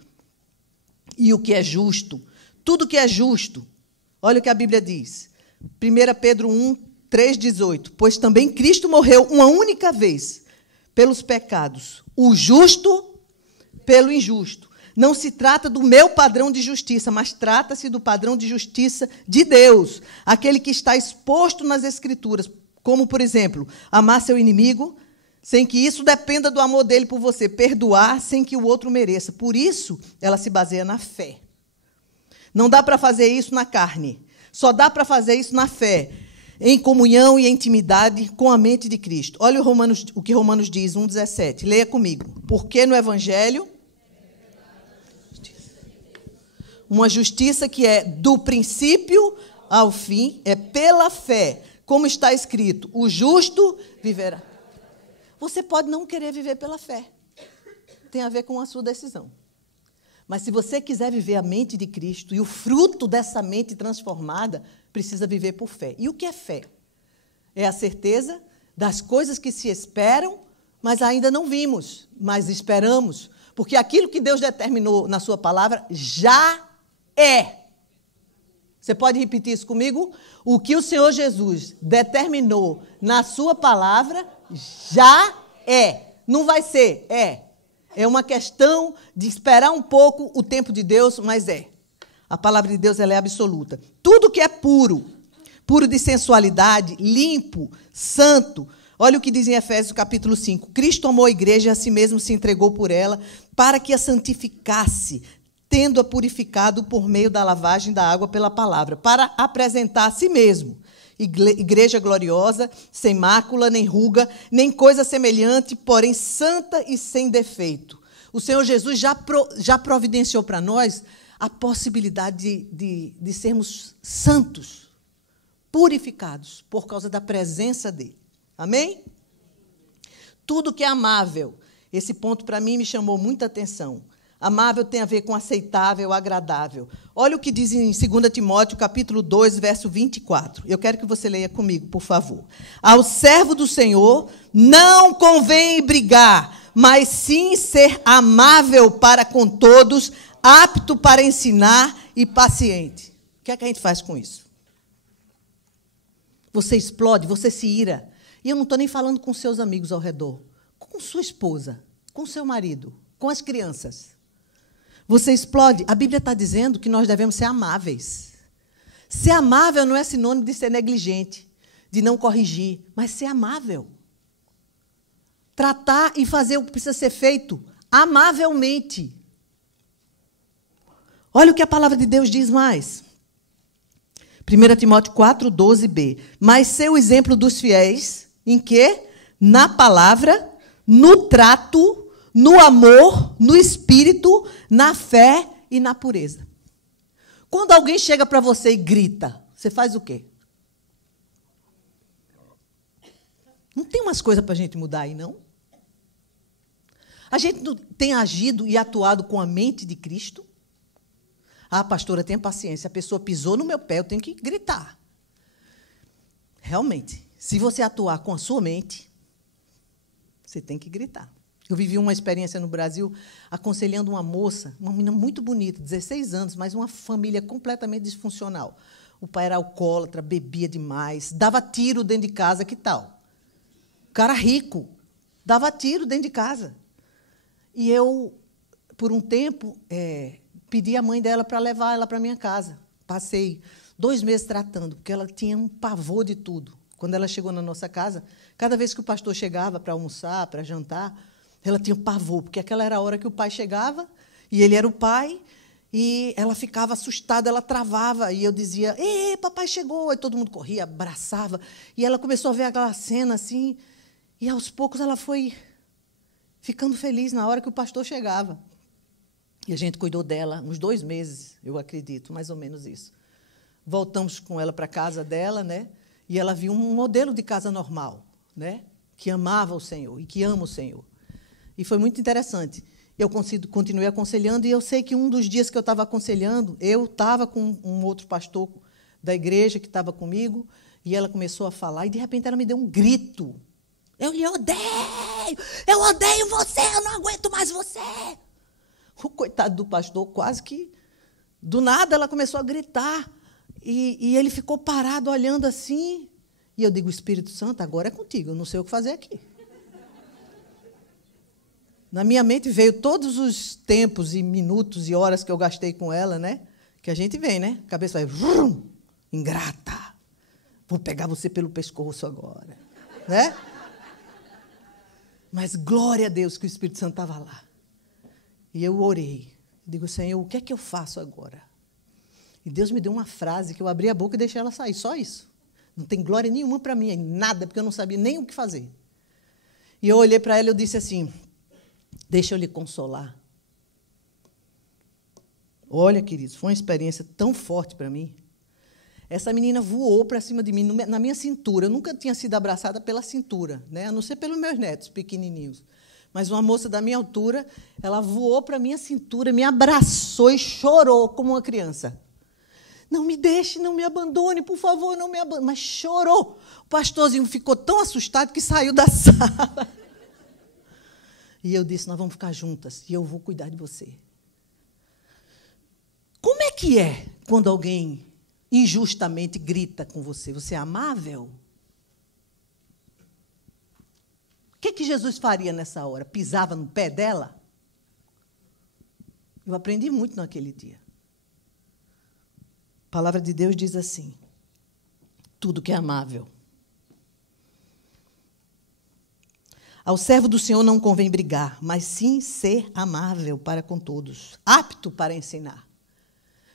e o que é justo, tudo que é justo. Olha o que a Bíblia diz. 1 Pedro 1, 3,18. Pois também Cristo morreu uma única vez pelos pecados, o justo pelo injusto. Não se trata do meu padrão de justiça, mas trata-se do padrão de justiça de Deus, aquele que está exposto nas Escrituras, como, por exemplo, amar seu inimigo, sem que isso dependa do amor dele por você. Perdoar sem que o outro mereça. Por isso, ela se baseia na fé. Não dá para fazer isso na carne. Só dá para fazer isso na fé, em comunhão e intimidade com a mente de Cristo. Olha o que Romanos diz, 1,17. Leia comigo. Porque no Evangelho, uma justiça que é do princípio ao fim, é pela fé. Como está escrito, o justo viverá. Você pode não querer viver pela fé. Tem a ver com a sua decisão. Mas se você quiser viver a mente de Cristo, e o fruto dessa mente transformada, precisa viver por fé. E o que é fé? É a certeza das coisas que se esperam, mas ainda não vimos, mas esperamos. Porque aquilo que Deus determinou na sua palavra já é. Você pode repetir isso comigo? O que o Senhor Jesus determinou na sua palavra já é. Não vai ser, é. É uma questão de esperar um pouco o tempo de Deus, mas é. A palavra de Deus ela é absoluta. Tudo que é puro, puro de sensualidade, limpo, santo. Olha o que diz em Efésios capítulo 5. Cristo amou a igreja e a si mesmo se entregou por ela para que a santificasse, tendo-a purificado por meio da lavagem da água pela palavra, para apresentar a si mesmo. Igreja gloriosa, sem mácula, nem ruga, nem coisa semelhante, porém santa e sem defeito. O Senhor Jesus já providenciou para nós a possibilidade de sermos santos, purificados, por causa da presença dele. Amém? Tudo que é amável. Esse ponto, para mim, me chamou muita atenção. Amável tem a ver com aceitável, agradável. Olha o que diz em 2 Timóteo, capítulo 2, verso 24. Eu quero que você leia comigo, por favor. Ao servo do Senhor não convém brigar, mas sim ser amável para com todos, apto para ensinar e paciente. O que é que a gente faz com isso? Você explode, você se ira. E eu não estou nem falando com seus amigos ao redor. Com sua esposa, com seu marido, com as crianças. Você explode. A Bíblia está dizendo que nós devemos ser amáveis. Ser amável não é sinônimo de ser negligente, de não corrigir, mas ser amável. Tratar e fazer o que precisa ser feito amavelmente. Olha o que a palavra de Deus diz mais. 1 Timóteo 4, 12b. Mas ser o exemplo dos fiéis, em quê? Na palavra, no trato, no amor, no espírito, na fé e na pureza. Quando alguém chega para você e grita, você faz o quê? Não tem umas coisas para a gente mudar aí, não? A gente não tem agido e atuado com a mente de Cristo? Ah, pastora, tenha paciência. A pessoa pisou no meu pé, eu tenho que gritar. Realmente, se você atuar com a sua mente, você tem que gritar. Eu vivi uma experiência no Brasil aconselhando uma moça, uma menina muito bonita, 16 anos, mas uma família completamente disfuncional. O pai era alcoólatra, bebia demais, dava tiro dentro de casa, que tal? O cara rico, dava tiro dentro de casa. E eu, por um tempo, pedi à mãe dela para levar ela para a minha casa. Passei 2 meses tratando, porque ela tinha um pavor de tudo. Quando ela chegou na nossa casa, cada vez que o pastor chegava para almoçar, para jantar, ela tinha pavor, porque aquela era a hora que o pai chegava, e ele era o pai, e ela ficava assustada, ela travava, e eu dizia, ei, papai chegou, e todo mundo corria, abraçava, e ela começou a ver aquela cena assim, e aos poucos ela foi ficando feliz na hora que o pastor chegava. E a gente cuidou dela uns 2 meses, eu acredito, mais ou menos isso. Voltamos com ela para a casa dela, né? E ela viu um modelo de casa normal, né? Que amava o Senhor e que ama o Senhor. E foi muito interessante. Eu continuei aconselhando, e eu sei que um dos dias que eu estava aconselhando, eu estava com um outro pastor da igreja que estava comigo, e ela começou a falar, e, de repente, ela me deu um grito. Eu lhe odeio! Eu odeio você! Eu não aguento mais você! O coitado do pastor, quase que, do nada, ela começou a gritar. E ele ficou parado, olhando assim. E eu digo, Espírito Santo, agora é contigo, eu não sei o que fazer aqui. Na minha mente veio todos os tempos e minutos e horas que eu gastei com ela, né? Que a gente vem, né? A cabeça vai, vrum, ingrata. Vou pegar você pelo pescoço agora, né? Mas glória a Deus que o Espírito Santo estava lá. E eu orei. Digo, Senhor, o que é que eu faço agora? E Deus me deu uma frase que eu abri a boca e deixei ela sair, só isso. Não tem glória nenhuma para mim, nada, porque eu não sabia nem o que fazer. E eu olhei para ela e eu disse assim, deixa eu lhe consolar. Olha, queridos, foi uma experiência tão forte para mim. Essa menina voou para cima de mim, na minha cintura. Eu nunca tinha sido abraçada pela cintura, né? A não ser pelos meus netos pequenininhos. Mas uma moça da minha altura, ela voou para a minha cintura, me abraçou e chorou como uma criança. Não me deixe, não me abandone, por favor, não me abandone. Mas chorou. O pastorzinho ficou tão assustado que saiu da sala. E eu disse, nós vamos ficar juntas e eu vou cuidar de você. Como é que é quando alguém injustamente grita com você? Você é amável? O que Jesus faria nessa hora? Pisava no pé dela? Eu aprendi muito naquele dia. A palavra de Deus diz assim, tudo que é amável. Ao servo do Senhor não convém brigar, mas sim ser amável para com todos, apto para ensinar.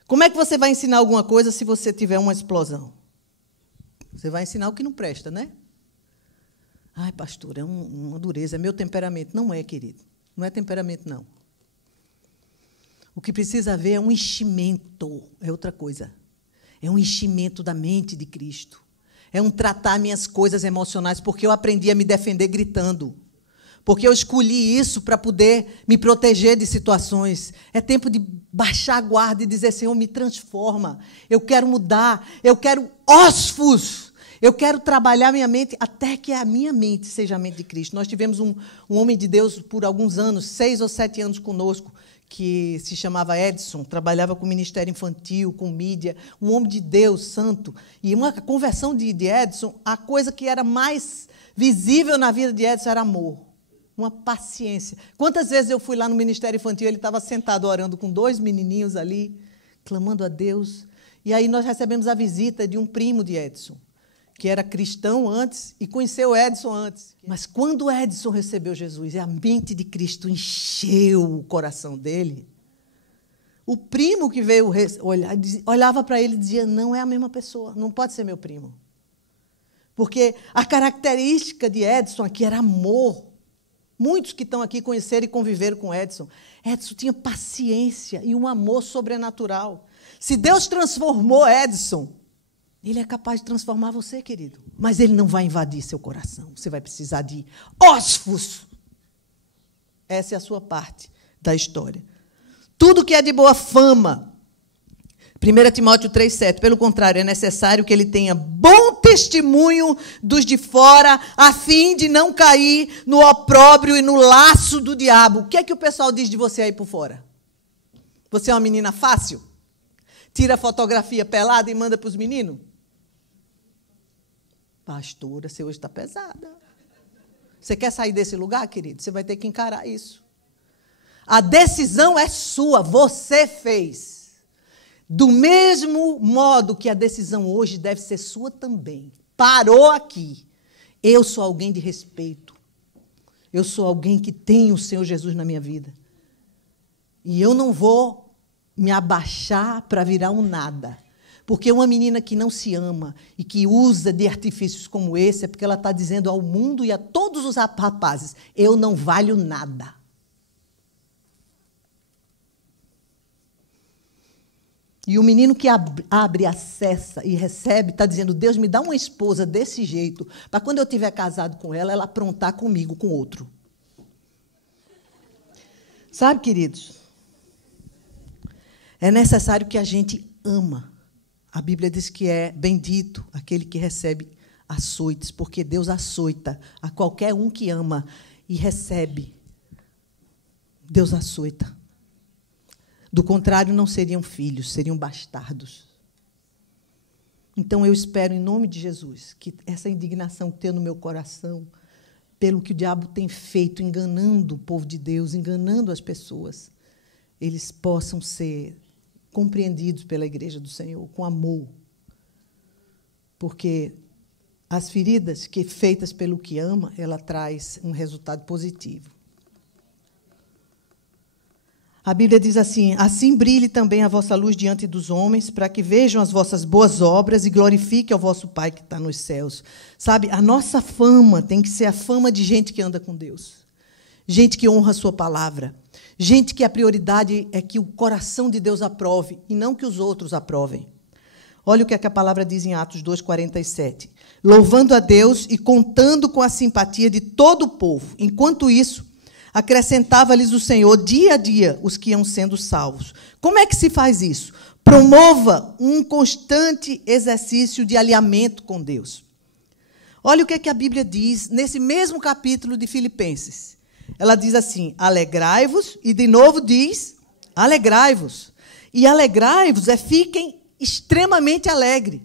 Como é que você vai ensinar alguma coisa se você tiver uma explosão? Você vai ensinar o que não presta, né? Ai, pastor, é uma dureza, é meu temperamento. Não é, querido. Não é temperamento, não. O que precisa haver é um enchimento, é outra coisa. É um enchimento da mente de Cristo. É um tratar minhas coisas emocionais, porque eu aprendi a me defender gritando. Porque eu escolhi isso para poder me proteger de situações. É tempo de baixar a guarda e dizer, Senhor, me transforma. Eu quero mudar, eu quero ósfos. Eu quero trabalhar minha mente até que a minha mente seja a mente de Cristo. Nós tivemos um homem de Deus por alguns anos, 6 ou 7 anos conosco, que se chamava Edson, trabalhava com ministério infantil, com mídia, um homem de Deus, santo. E uma conversão de Edson, a coisa que era mais visível na vida de Edson era amor, uma paciência. Quantas vezes eu fui lá no ministério infantil, ele estava sentado orando com 2 menininhos ali, clamando a Deus. E aí nós recebemos a visita de um primo de Edson, que era cristão antes e conheceu Edson antes. Mas quando Edson recebeu Jesus e a mente de Cristo encheu o coração dele, o primo que veio olhar, olhava para ele e dizia, não é a mesma pessoa, não pode ser meu primo. Porque a característica de Edson aqui era amor. Muitos que estão aqui conheceram e conviveram com Edson. Edson tinha paciência e um amor sobrenatural. Se Deus transformou Edson, Ele é capaz de transformar você, querido. Mas Ele não vai invadir seu coração. Você vai precisar de ósfos. Essa é a sua parte da história. Tudo que é de boa fama. 1 Timóteo 3,7. Pelo contrário, é necessário que ele tenha bom testemunho dos de fora, a fim de não cair no opróbrio e no laço do diabo. O que é que o pessoal diz de você aí por fora? Você é uma menina fácil? Tira fotografia pelada e manda para os meninos? Pastora, você hoje está pesada. Você quer sair desse lugar, querido? Você vai ter que encarar isso. A decisão é sua, você fez. Do mesmo modo que a decisão hoje deve ser sua também. Parou aqui. Eu sou alguém de respeito. Eu sou alguém que tem o Senhor Jesus na minha vida. E eu não vou me abaixar para virar um nada. Porque uma menina que não se ama e que usa de artifícios como esse é porque ela está dizendo ao mundo e a todos os rapazes, eu não valho nada. E o menino que abre, acessa e recebe, está dizendo, Deus me dá uma esposa desse jeito, para quando eu estiver casado com ela, ela aprontar comigo, com outro. Sabe, queridos? É necessário que a gente ama. A Bíblia diz que é bendito aquele que recebe açoites, porque Deus açoita a qualquer um que ama e recebe. Deus açoita. Do contrário, não seriam filhos, seriam bastardos. Então, eu espero, em nome de Jesus, que essa indignação que tenho no meu coração, pelo que o diabo tem feito, enganando o povo de Deus, enganando as pessoas, eles possam ser compreendidos pela Igreja do Senhor, com amor. Porque as feridas que feitas pelo que ama, ela traz um resultado positivo. A Bíblia diz assim: assim brilhe também a vossa luz diante dos homens, para que vejam as vossas boas obras e glorifiquem ao vosso Pai que está nos céus. Sabe, a nossa fama tem que ser a fama de gente que anda com Deus. Gente que honra a sua palavra. Gente que a prioridade é que o coração de Deus aprove, e não que os outros aprovem. Olha o que a palavra diz em Atos 2,47. Louvando a Deus e contando com a simpatia de todo o povo. Enquanto isso, acrescentava-lhes o Senhor dia a dia os que iam sendo salvos. Como é que se faz isso? Promova um constante exercício de alinhamento com Deus. Olha o que a Bíblia diz nesse mesmo capítulo de Filipenses. Ela diz assim: alegrai-vos, e de novo diz, alegrai-vos. E alegrai-vos fiquem extremamente alegres.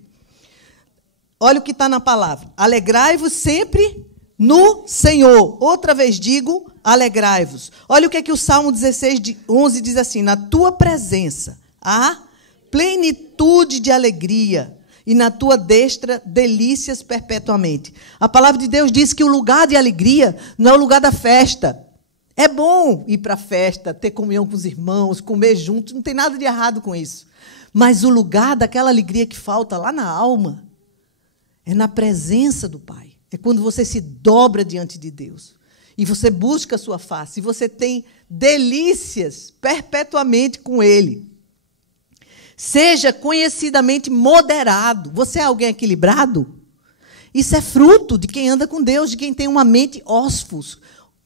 Olha o que está na palavra. Alegrai-vos sempre no Senhor. Outra vez digo, alegrai-vos. Olha o que o Salmo 16:11 diz assim: na tua presença há plenitude de alegria, e na tua destra delícias perpetuamente. A palavra de Deus diz que o lugar de alegria não é o lugar da festa. É bom ir para a festa, ter comunhão com os irmãos, comer juntos, não tem nada de errado com isso. Mas o lugar daquela alegria que falta lá na alma é na presença do Pai. É quando você se dobra diante de Deus. E você busca a sua face. E você tem delícias perpetuamente com Ele. Seja conhecidamente moderado. Você é alguém equilibrado? Isso é fruto de quem anda com Deus, de quem tem uma mente ósfos,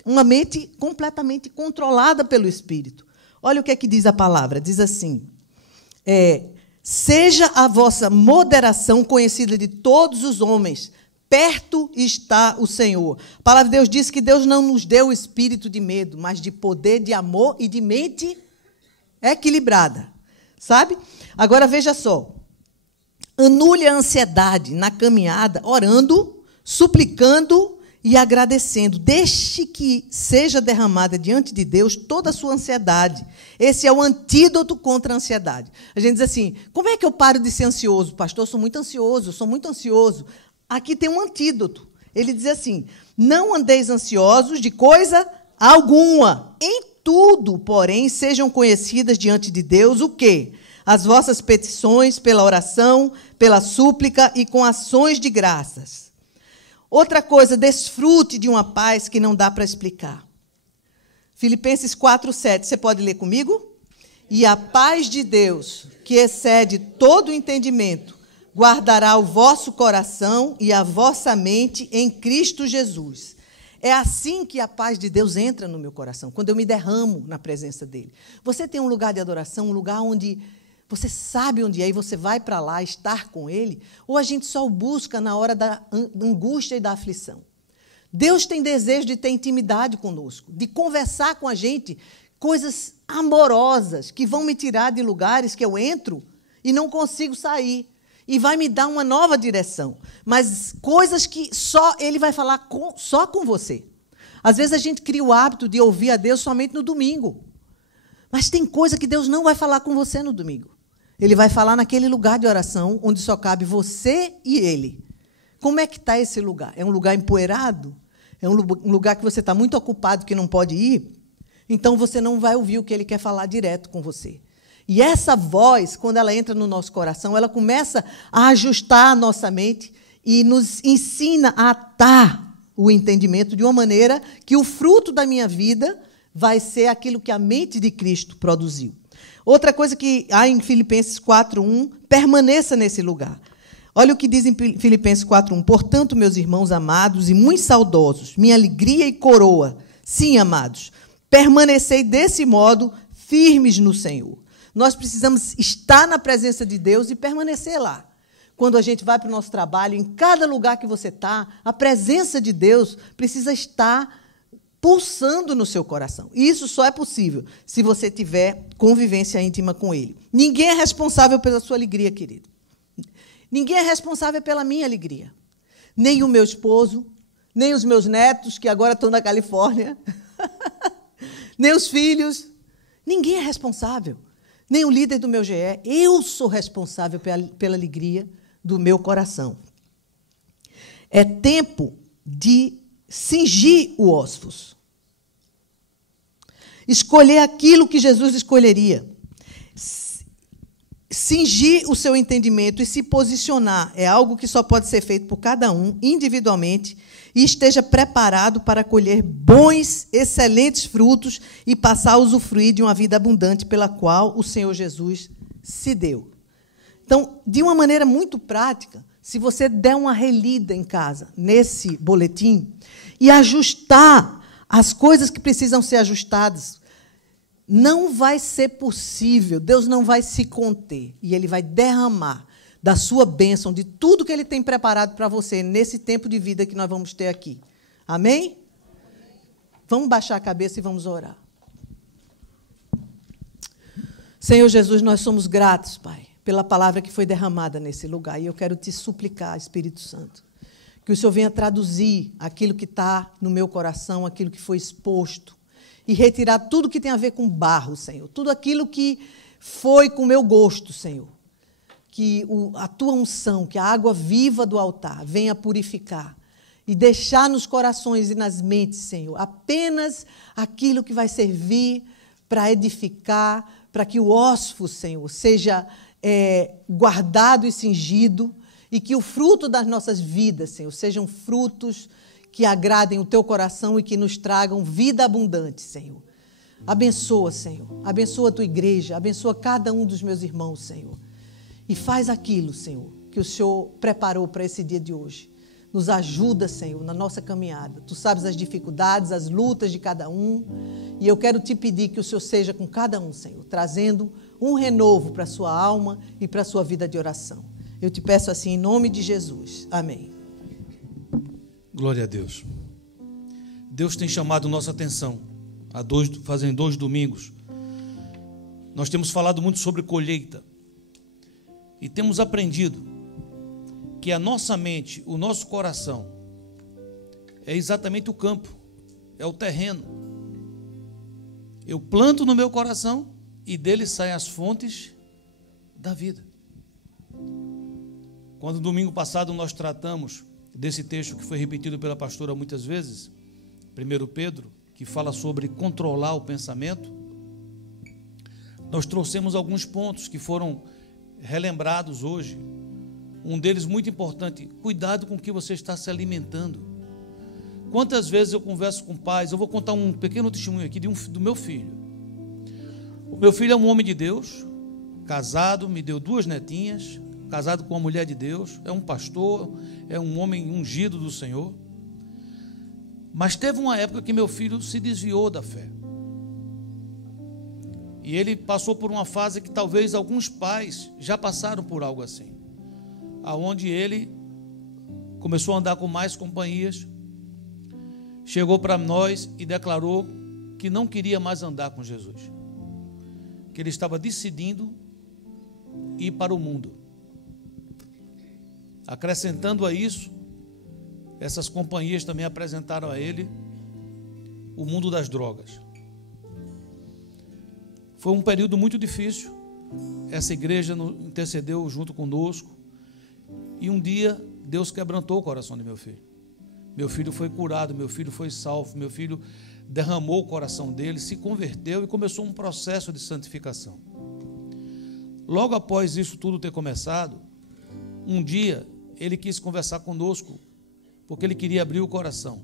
uma mente completamente controlada pelo Espírito. Olha o que é que diz a palavra. Diz assim: seja a vossa moderação conhecida de todos os homens. Perto está o Senhor. A palavra de Deus diz que Deus não nos deu o espírito de medo, mas de poder, de amor e de mente equilibrada. Sabe? Agora, veja só. Anule a ansiedade na caminhada, orando, suplicando e agradecendo. Deixe que seja derramada diante de Deus toda a sua ansiedade. Esse é o antídoto contra a ansiedade. A gente diz assim: como é que eu paro de ser ansioso? Pastor, eu sou muito ansioso. Aqui tem um antídoto. Ele diz assim: não andeis ansiosos de coisa alguma. Em tudo, porém, sejam conhecidas diante de Deus o quê? As vossas petições pela oração, pela súplica e com ações de graças. Outra coisa, desfrute de uma paz que não dá para explicar. Filipenses 4:7, você pode ler comigo? E a paz de Deus, que excede todo o entendimento, guardará o vosso coração e a vossa mente em Cristo Jesus. É assim que a paz de Deus entra no meu coração, quando eu me derramo na presença dele. Você tem um lugar de adoração, um lugar onde você sabe onde é e você vai para lá estar com ele? Ou a gente só o busca na hora da angústia e da aflição? Deus tem desejo de ter intimidade conosco, de conversar com a gente coisas amorosas que vão me tirar de lugares que eu entro e não consigo sair. E vai me dar uma nova direção. Mas coisas que só ele vai falar só com você. Às vezes a gente cria o hábito de ouvir a Deus somente no domingo. Mas tem coisa que Deus não vai falar com você no domingo. Ele vai falar naquele lugar de oração onde só cabe você e ele. Como é que está esse lugar? É um lugar empoeirado? É um lugar que você está muito ocupado, que não pode ir? Então você não vai ouvir o que ele quer falar direto com você. E essa voz, quando ela entra no nosso coração, ela começa a ajustar a nossa mente e nos ensina a atar o entendimento de uma maneira que o fruto da minha vida vai ser aquilo que a mente de Cristo produziu. Outra coisa que há em Filipenses 4:1, permaneça nesse lugar. Olha o que diz em Filipenses 4:1. Portanto, meus irmãos amados e muito saudosos, minha alegria e coroa, sim, amados, permanecei desse modo firmes no Senhor. Nós precisamos estar na presença de Deus e permanecer lá. Quando a gente vai para o nosso trabalho, em cada lugar que você está, a presença de Deus precisa estar pulsando no seu coração. E isso só é possível se você tiver convivência íntima com Ele. Ninguém é responsável pela sua alegria, querido. Ninguém é responsável pela minha alegria. Nem o meu esposo, nem os meus netos, que agora estão na Califórnia, nem os filhos. Ninguém é responsável. Nem o líder do meu GE. Eu sou responsável pela alegria do meu coração. É tempo de cingir o ósfos. Escolher aquilo que Jesus escolheria. Cingir o seu entendimento e se posicionar é algo que só pode ser feito por cada um, individualmente, e esteja preparado para colher bons, excelentes frutos e passar a usufruir de uma vida abundante pela qual o Senhor Jesus se deu. Então, de uma maneira muito prática, se você der uma relida em casa nesse boletim e ajustar as coisas que precisam ser ajustadas, não vai ser possível, Deus não vai se conter, e Ele vai derramar da sua bênção, de tudo que Ele tem preparado para você nesse tempo de vida que nós vamos ter aqui. Amém? Vamos baixar a cabeça e vamos orar. Senhor Jesus, nós somos gratos, Pai, pela palavra que foi derramada nesse lugar, e eu quero te suplicar, Espírito Santo, que o Senhor venha traduzir aquilo que está no meu coração, aquilo que foi exposto, e retirar tudo que tem a ver com barro, Senhor, tudo aquilo que foi com o meu gosto, Senhor. Que a tua unção, que a água viva do altar venha purificar e deixar nos corações e nas mentes, Senhor, apenas aquilo que vai servir para edificar, para que o ósfo, Senhor, seja guardado e cingido, e que o fruto das nossas vidas, Senhor, sejam frutos que agradem o teu coração e que nos tragam vida abundante, Senhor. Abençoa, Senhor, abençoa a tua igreja, abençoa cada um dos meus irmãos, Senhor. E faz aquilo, Senhor, que o Senhor preparou para esse dia de hoje. Nos ajuda, Senhor, na nossa caminhada. Tu sabes as dificuldades, as lutas de cada um. E eu quero te pedir que o Senhor seja com cada um, Senhor, trazendo um renovo para a sua alma e para a sua vida de oração. Eu te peço assim em nome de Jesus. Amém. Glória a Deus. Deus tem chamado nossa atenção. Fazem 2 domingos. Nós temos falado muito sobre colheita. E temos aprendido que a nossa mente, o nosso coração, é exatamente o campo, é o terreno. Eu planto no meu coração e dele saem as fontes da vida. Quando domingo passado nós tratamos desse texto que foi repetido pela pastora muitas vezes, 1 Pedro, que fala sobre controlar o pensamento, nós trouxemos alguns pontos que foram relembrados hoje. Um deles muito importante: cuidado com o que você está se alimentando. Quantas vezes eu converso com pais, eu vou contar um pequeno testemunho aqui do meu filho. O meu filho é um homem de Deus, casado, me deu 2 netinhas, casado com uma mulher de Deus, é um pastor, é um homem ungido do Senhor. Mas teve uma época que meu filho se desviou da fé. E ele passou por uma fase que talvez alguns pais já passaram por algo assim, aonde ele começou a andar com mais companhias, chegou para nós e declarou que não queria mais andar com Jesus, que ele estava decidindo ir para o mundo. Acrescentando a isso, essas companhias também apresentaram a ele o mundo das drogas. Foi um período muito difícil. Essa igreja intercedeu junto conosco. E um dia, Deus quebrantou o coração de meu filho. Meu filho foi curado, meu filho foi salvo, meu filho derramou o coração dele, se converteu e começou um processo de santificação. Logo após isso tudo ter começado, um dia ele quis conversar conosco, porque ele queria abrir o coração.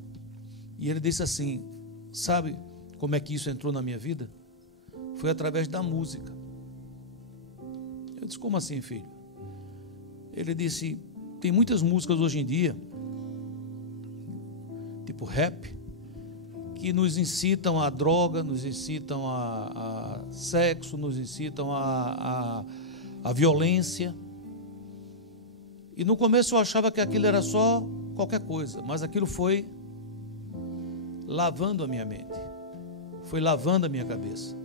E ele disse assim: sabe como é que isso entrou na minha vida? Foi através da música. Eu disse: como assim, filho? Ele disse: tem muitas músicas hoje em dia, tipo rap, que nos incitam a droga, nos incitam a sexo, nos incitam a violência. E no começo eu achava que aquilo era só qualquer coisa, mas aquilo foi lavando a minha mente, foi lavando a minha cabeça.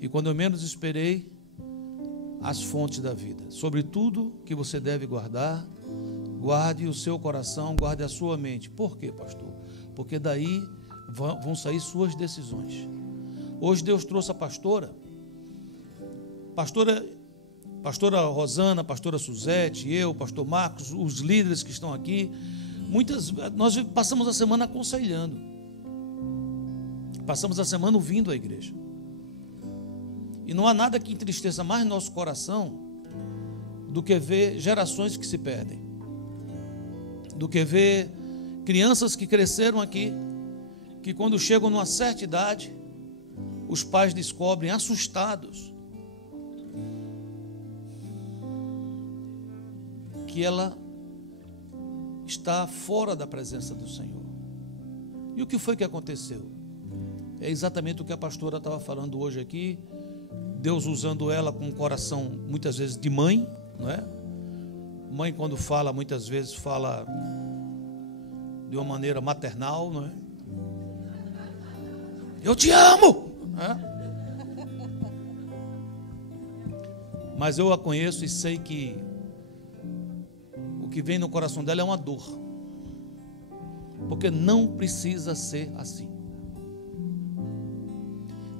E quando eu menos esperei, as fontes da vida. Sobre tudo que você deve guardar, guarde o seu coração, guarde a sua mente. Por quê, pastor? Porque daí vão sair suas decisões. Hoje Deus trouxe a pastora Rosana, pastora Suzete, eu, pastor Marcos, os líderes que estão aqui. Nós passamos a semana aconselhando, passamos a semana ouvindo a igreja, e não há nada que entristeça mais nosso coração do que ver gerações que se perdem, do que ver crianças que cresceram aqui, que quando chegam numa certa idade, os pais descobrem assustados que ela está fora da presença do Senhor. E o que foi que aconteceu? É exatamente o que a pastora estava falando hoje aqui. Deus usando ela com um coração muitas vezes de mãe, não é? Mãe, quando fala, muitas vezes fala de uma maneira maternal, não é? Eu te amo! É? Mas eu a conheço e sei que o que vem no coração dela é uma dor, porque não precisa ser assim.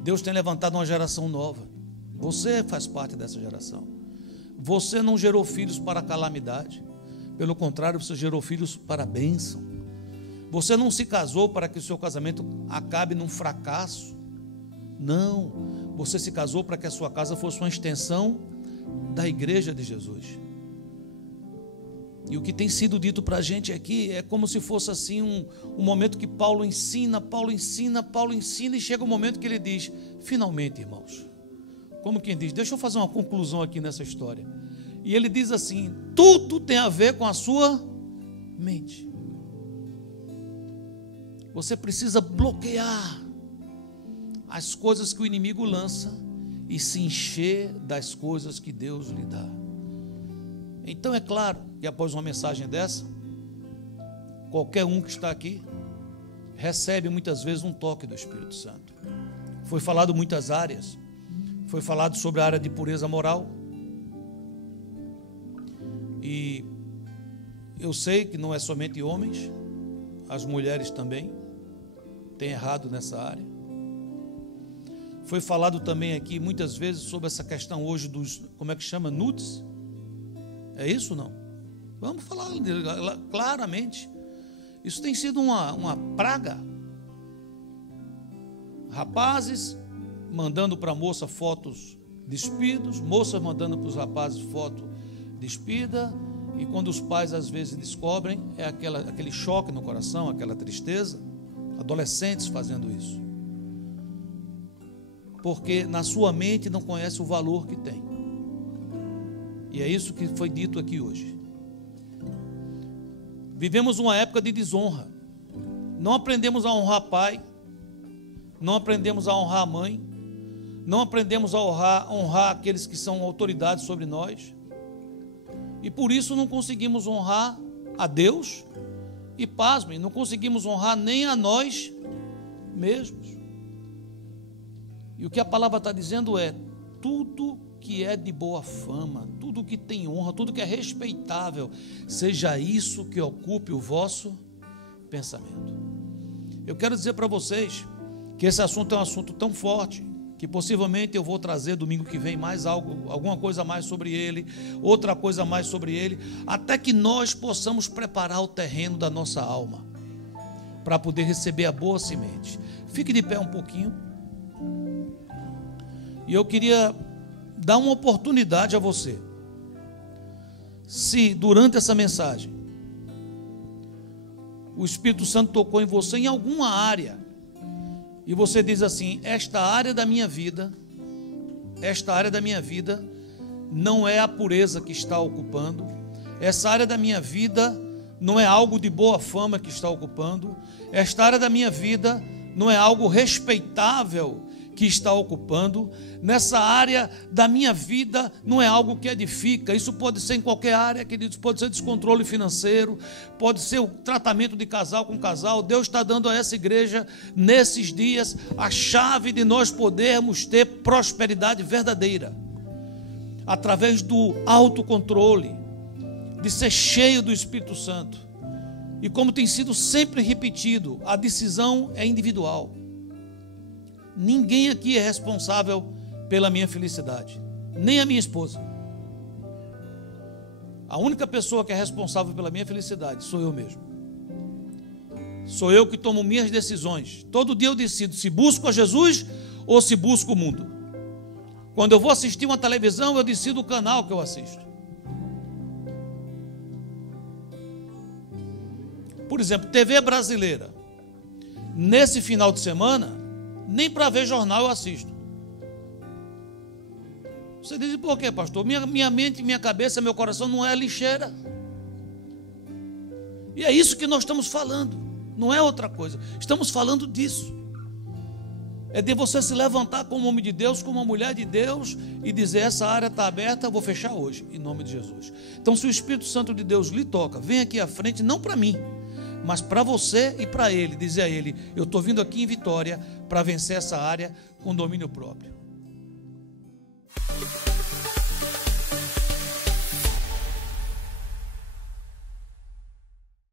Deus tem levantado uma geração nova. Você faz parte dessa geração. Você não gerou filhos para a calamidade, pelo contrário, você gerou filhos para a bênção. Você não se casou para que o seu casamento acabe num fracasso. Não, você se casou para que a sua casa fosse uma extensão da igreja de Jesus. E o que tem sido dito para a gente aqui é como se fosse assim um momento que Paulo ensina, e chega um momento que ele diz: finalmente, irmãos, como quem diz, deixa eu fazer uma conclusão aqui nessa história. E ele diz assim: tudo tem a ver com a sua mente. Você precisa bloquear as coisas que o inimigo lança e se encher das coisas que Deus lhe dá. Então é claro que após uma mensagem dessa, qualquer um que está aqui recebe muitas vezes um toque do Espírito Santo. Foi falado muitas áreas. Foi falado sobre a área de pureza moral. E eu sei que não é somente homens, as mulheres também têm errado nessa área. Foi falado também aqui muitas vezes sobre essa questão hoje dos, como é que chama? Nudes? É isso ou não? Vamos falar claramente. Isso tem sido uma praga. Rapazes mandando para a moça fotos despidos, moças mandando para os rapazes foto despida, e quando os pais às vezes descobrem, é aquele choque no coração, aquela tristeza. Adolescentes fazendo isso, porque na sua mente não conhece o valor que tem. E é isso que foi dito aqui hoje. Vivemos uma época de desonra. Não aprendemos a honrar pai, não aprendemos a honrar a mãe, não aprendemos a honrar aqueles que são autoridades sobre nós, e por isso não conseguimos honrar a Deus, e pasmem, não conseguimos honrar nem a nós mesmos. E o que a palavra está dizendo é: tudo que é de boa fama, tudo que tem honra, tudo que é respeitável, seja isso que ocupe o vosso pensamento. Eu quero dizer para vocês que esse assunto é um assunto tão forte, que possivelmente eu vou trazer domingo que vem mais alguma coisa a mais sobre ele, outra coisa a mais sobre ele, até que nós possamos preparar o terreno da nossa alma, para poder receber a boa semente. Fique de pé um pouquinho. E eu queria dar uma oportunidade a você. Se durante essa mensagem o Espírito Santo tocou em você em alguma área, e você diz assim: esta área da minha vida não é a pureza que está ocupando, essa área da minha vida não é algo de boa fama que está ocupando, esta área da minha vida não é algo respeitável que está ocupando, nessa área da minha vida não é algo que edifica. Isso pode ser em qualquer área, queridos, pode ser descontrole financeiro, pode ser o tratamento de casal com casal. Deus está dando a essa igreja, nesses dias, a chave de nós podermos ter prosperidade verdadeira, através do autocontrole, de ser cheio do Espírito Santo. E como tem sido sempre repetido, a decisão é individual. Ninguém aqui é responsável pela minha felicidade, nem a minha esposa. A única pessoa que é responsável pela minha felicidade sou eu mesmo. Sou eu que tomo minhas decisões. Todo dia eu decido se busco a Jesus ou se busco o mundo. Quando eu vou assistir uma televisão, eu decido o canal que eu assisto. Por exemplo, TV brasileira. Nesse final de semana, nem para ver jornal eu assisto. Você diz, por quê, pastor? Minha mente, minha cabeça, meu coração não é lixeira. E é isso que nós estamos falando. Não é outra coisa. Estamos falando disso. É de você se levantar como homem de Deus, como uma mulher de Deus e dizer, essa área está aberta, eu vou fechar hoje, em nome de Jesus. Então, se o Espírito Santo de Deus lhe toca, vem aqui à frente, não para mim, mas para você e para ele, dizer a ele, eu estou vindo aqui em Vitória para vencer essa área com domínio próprio.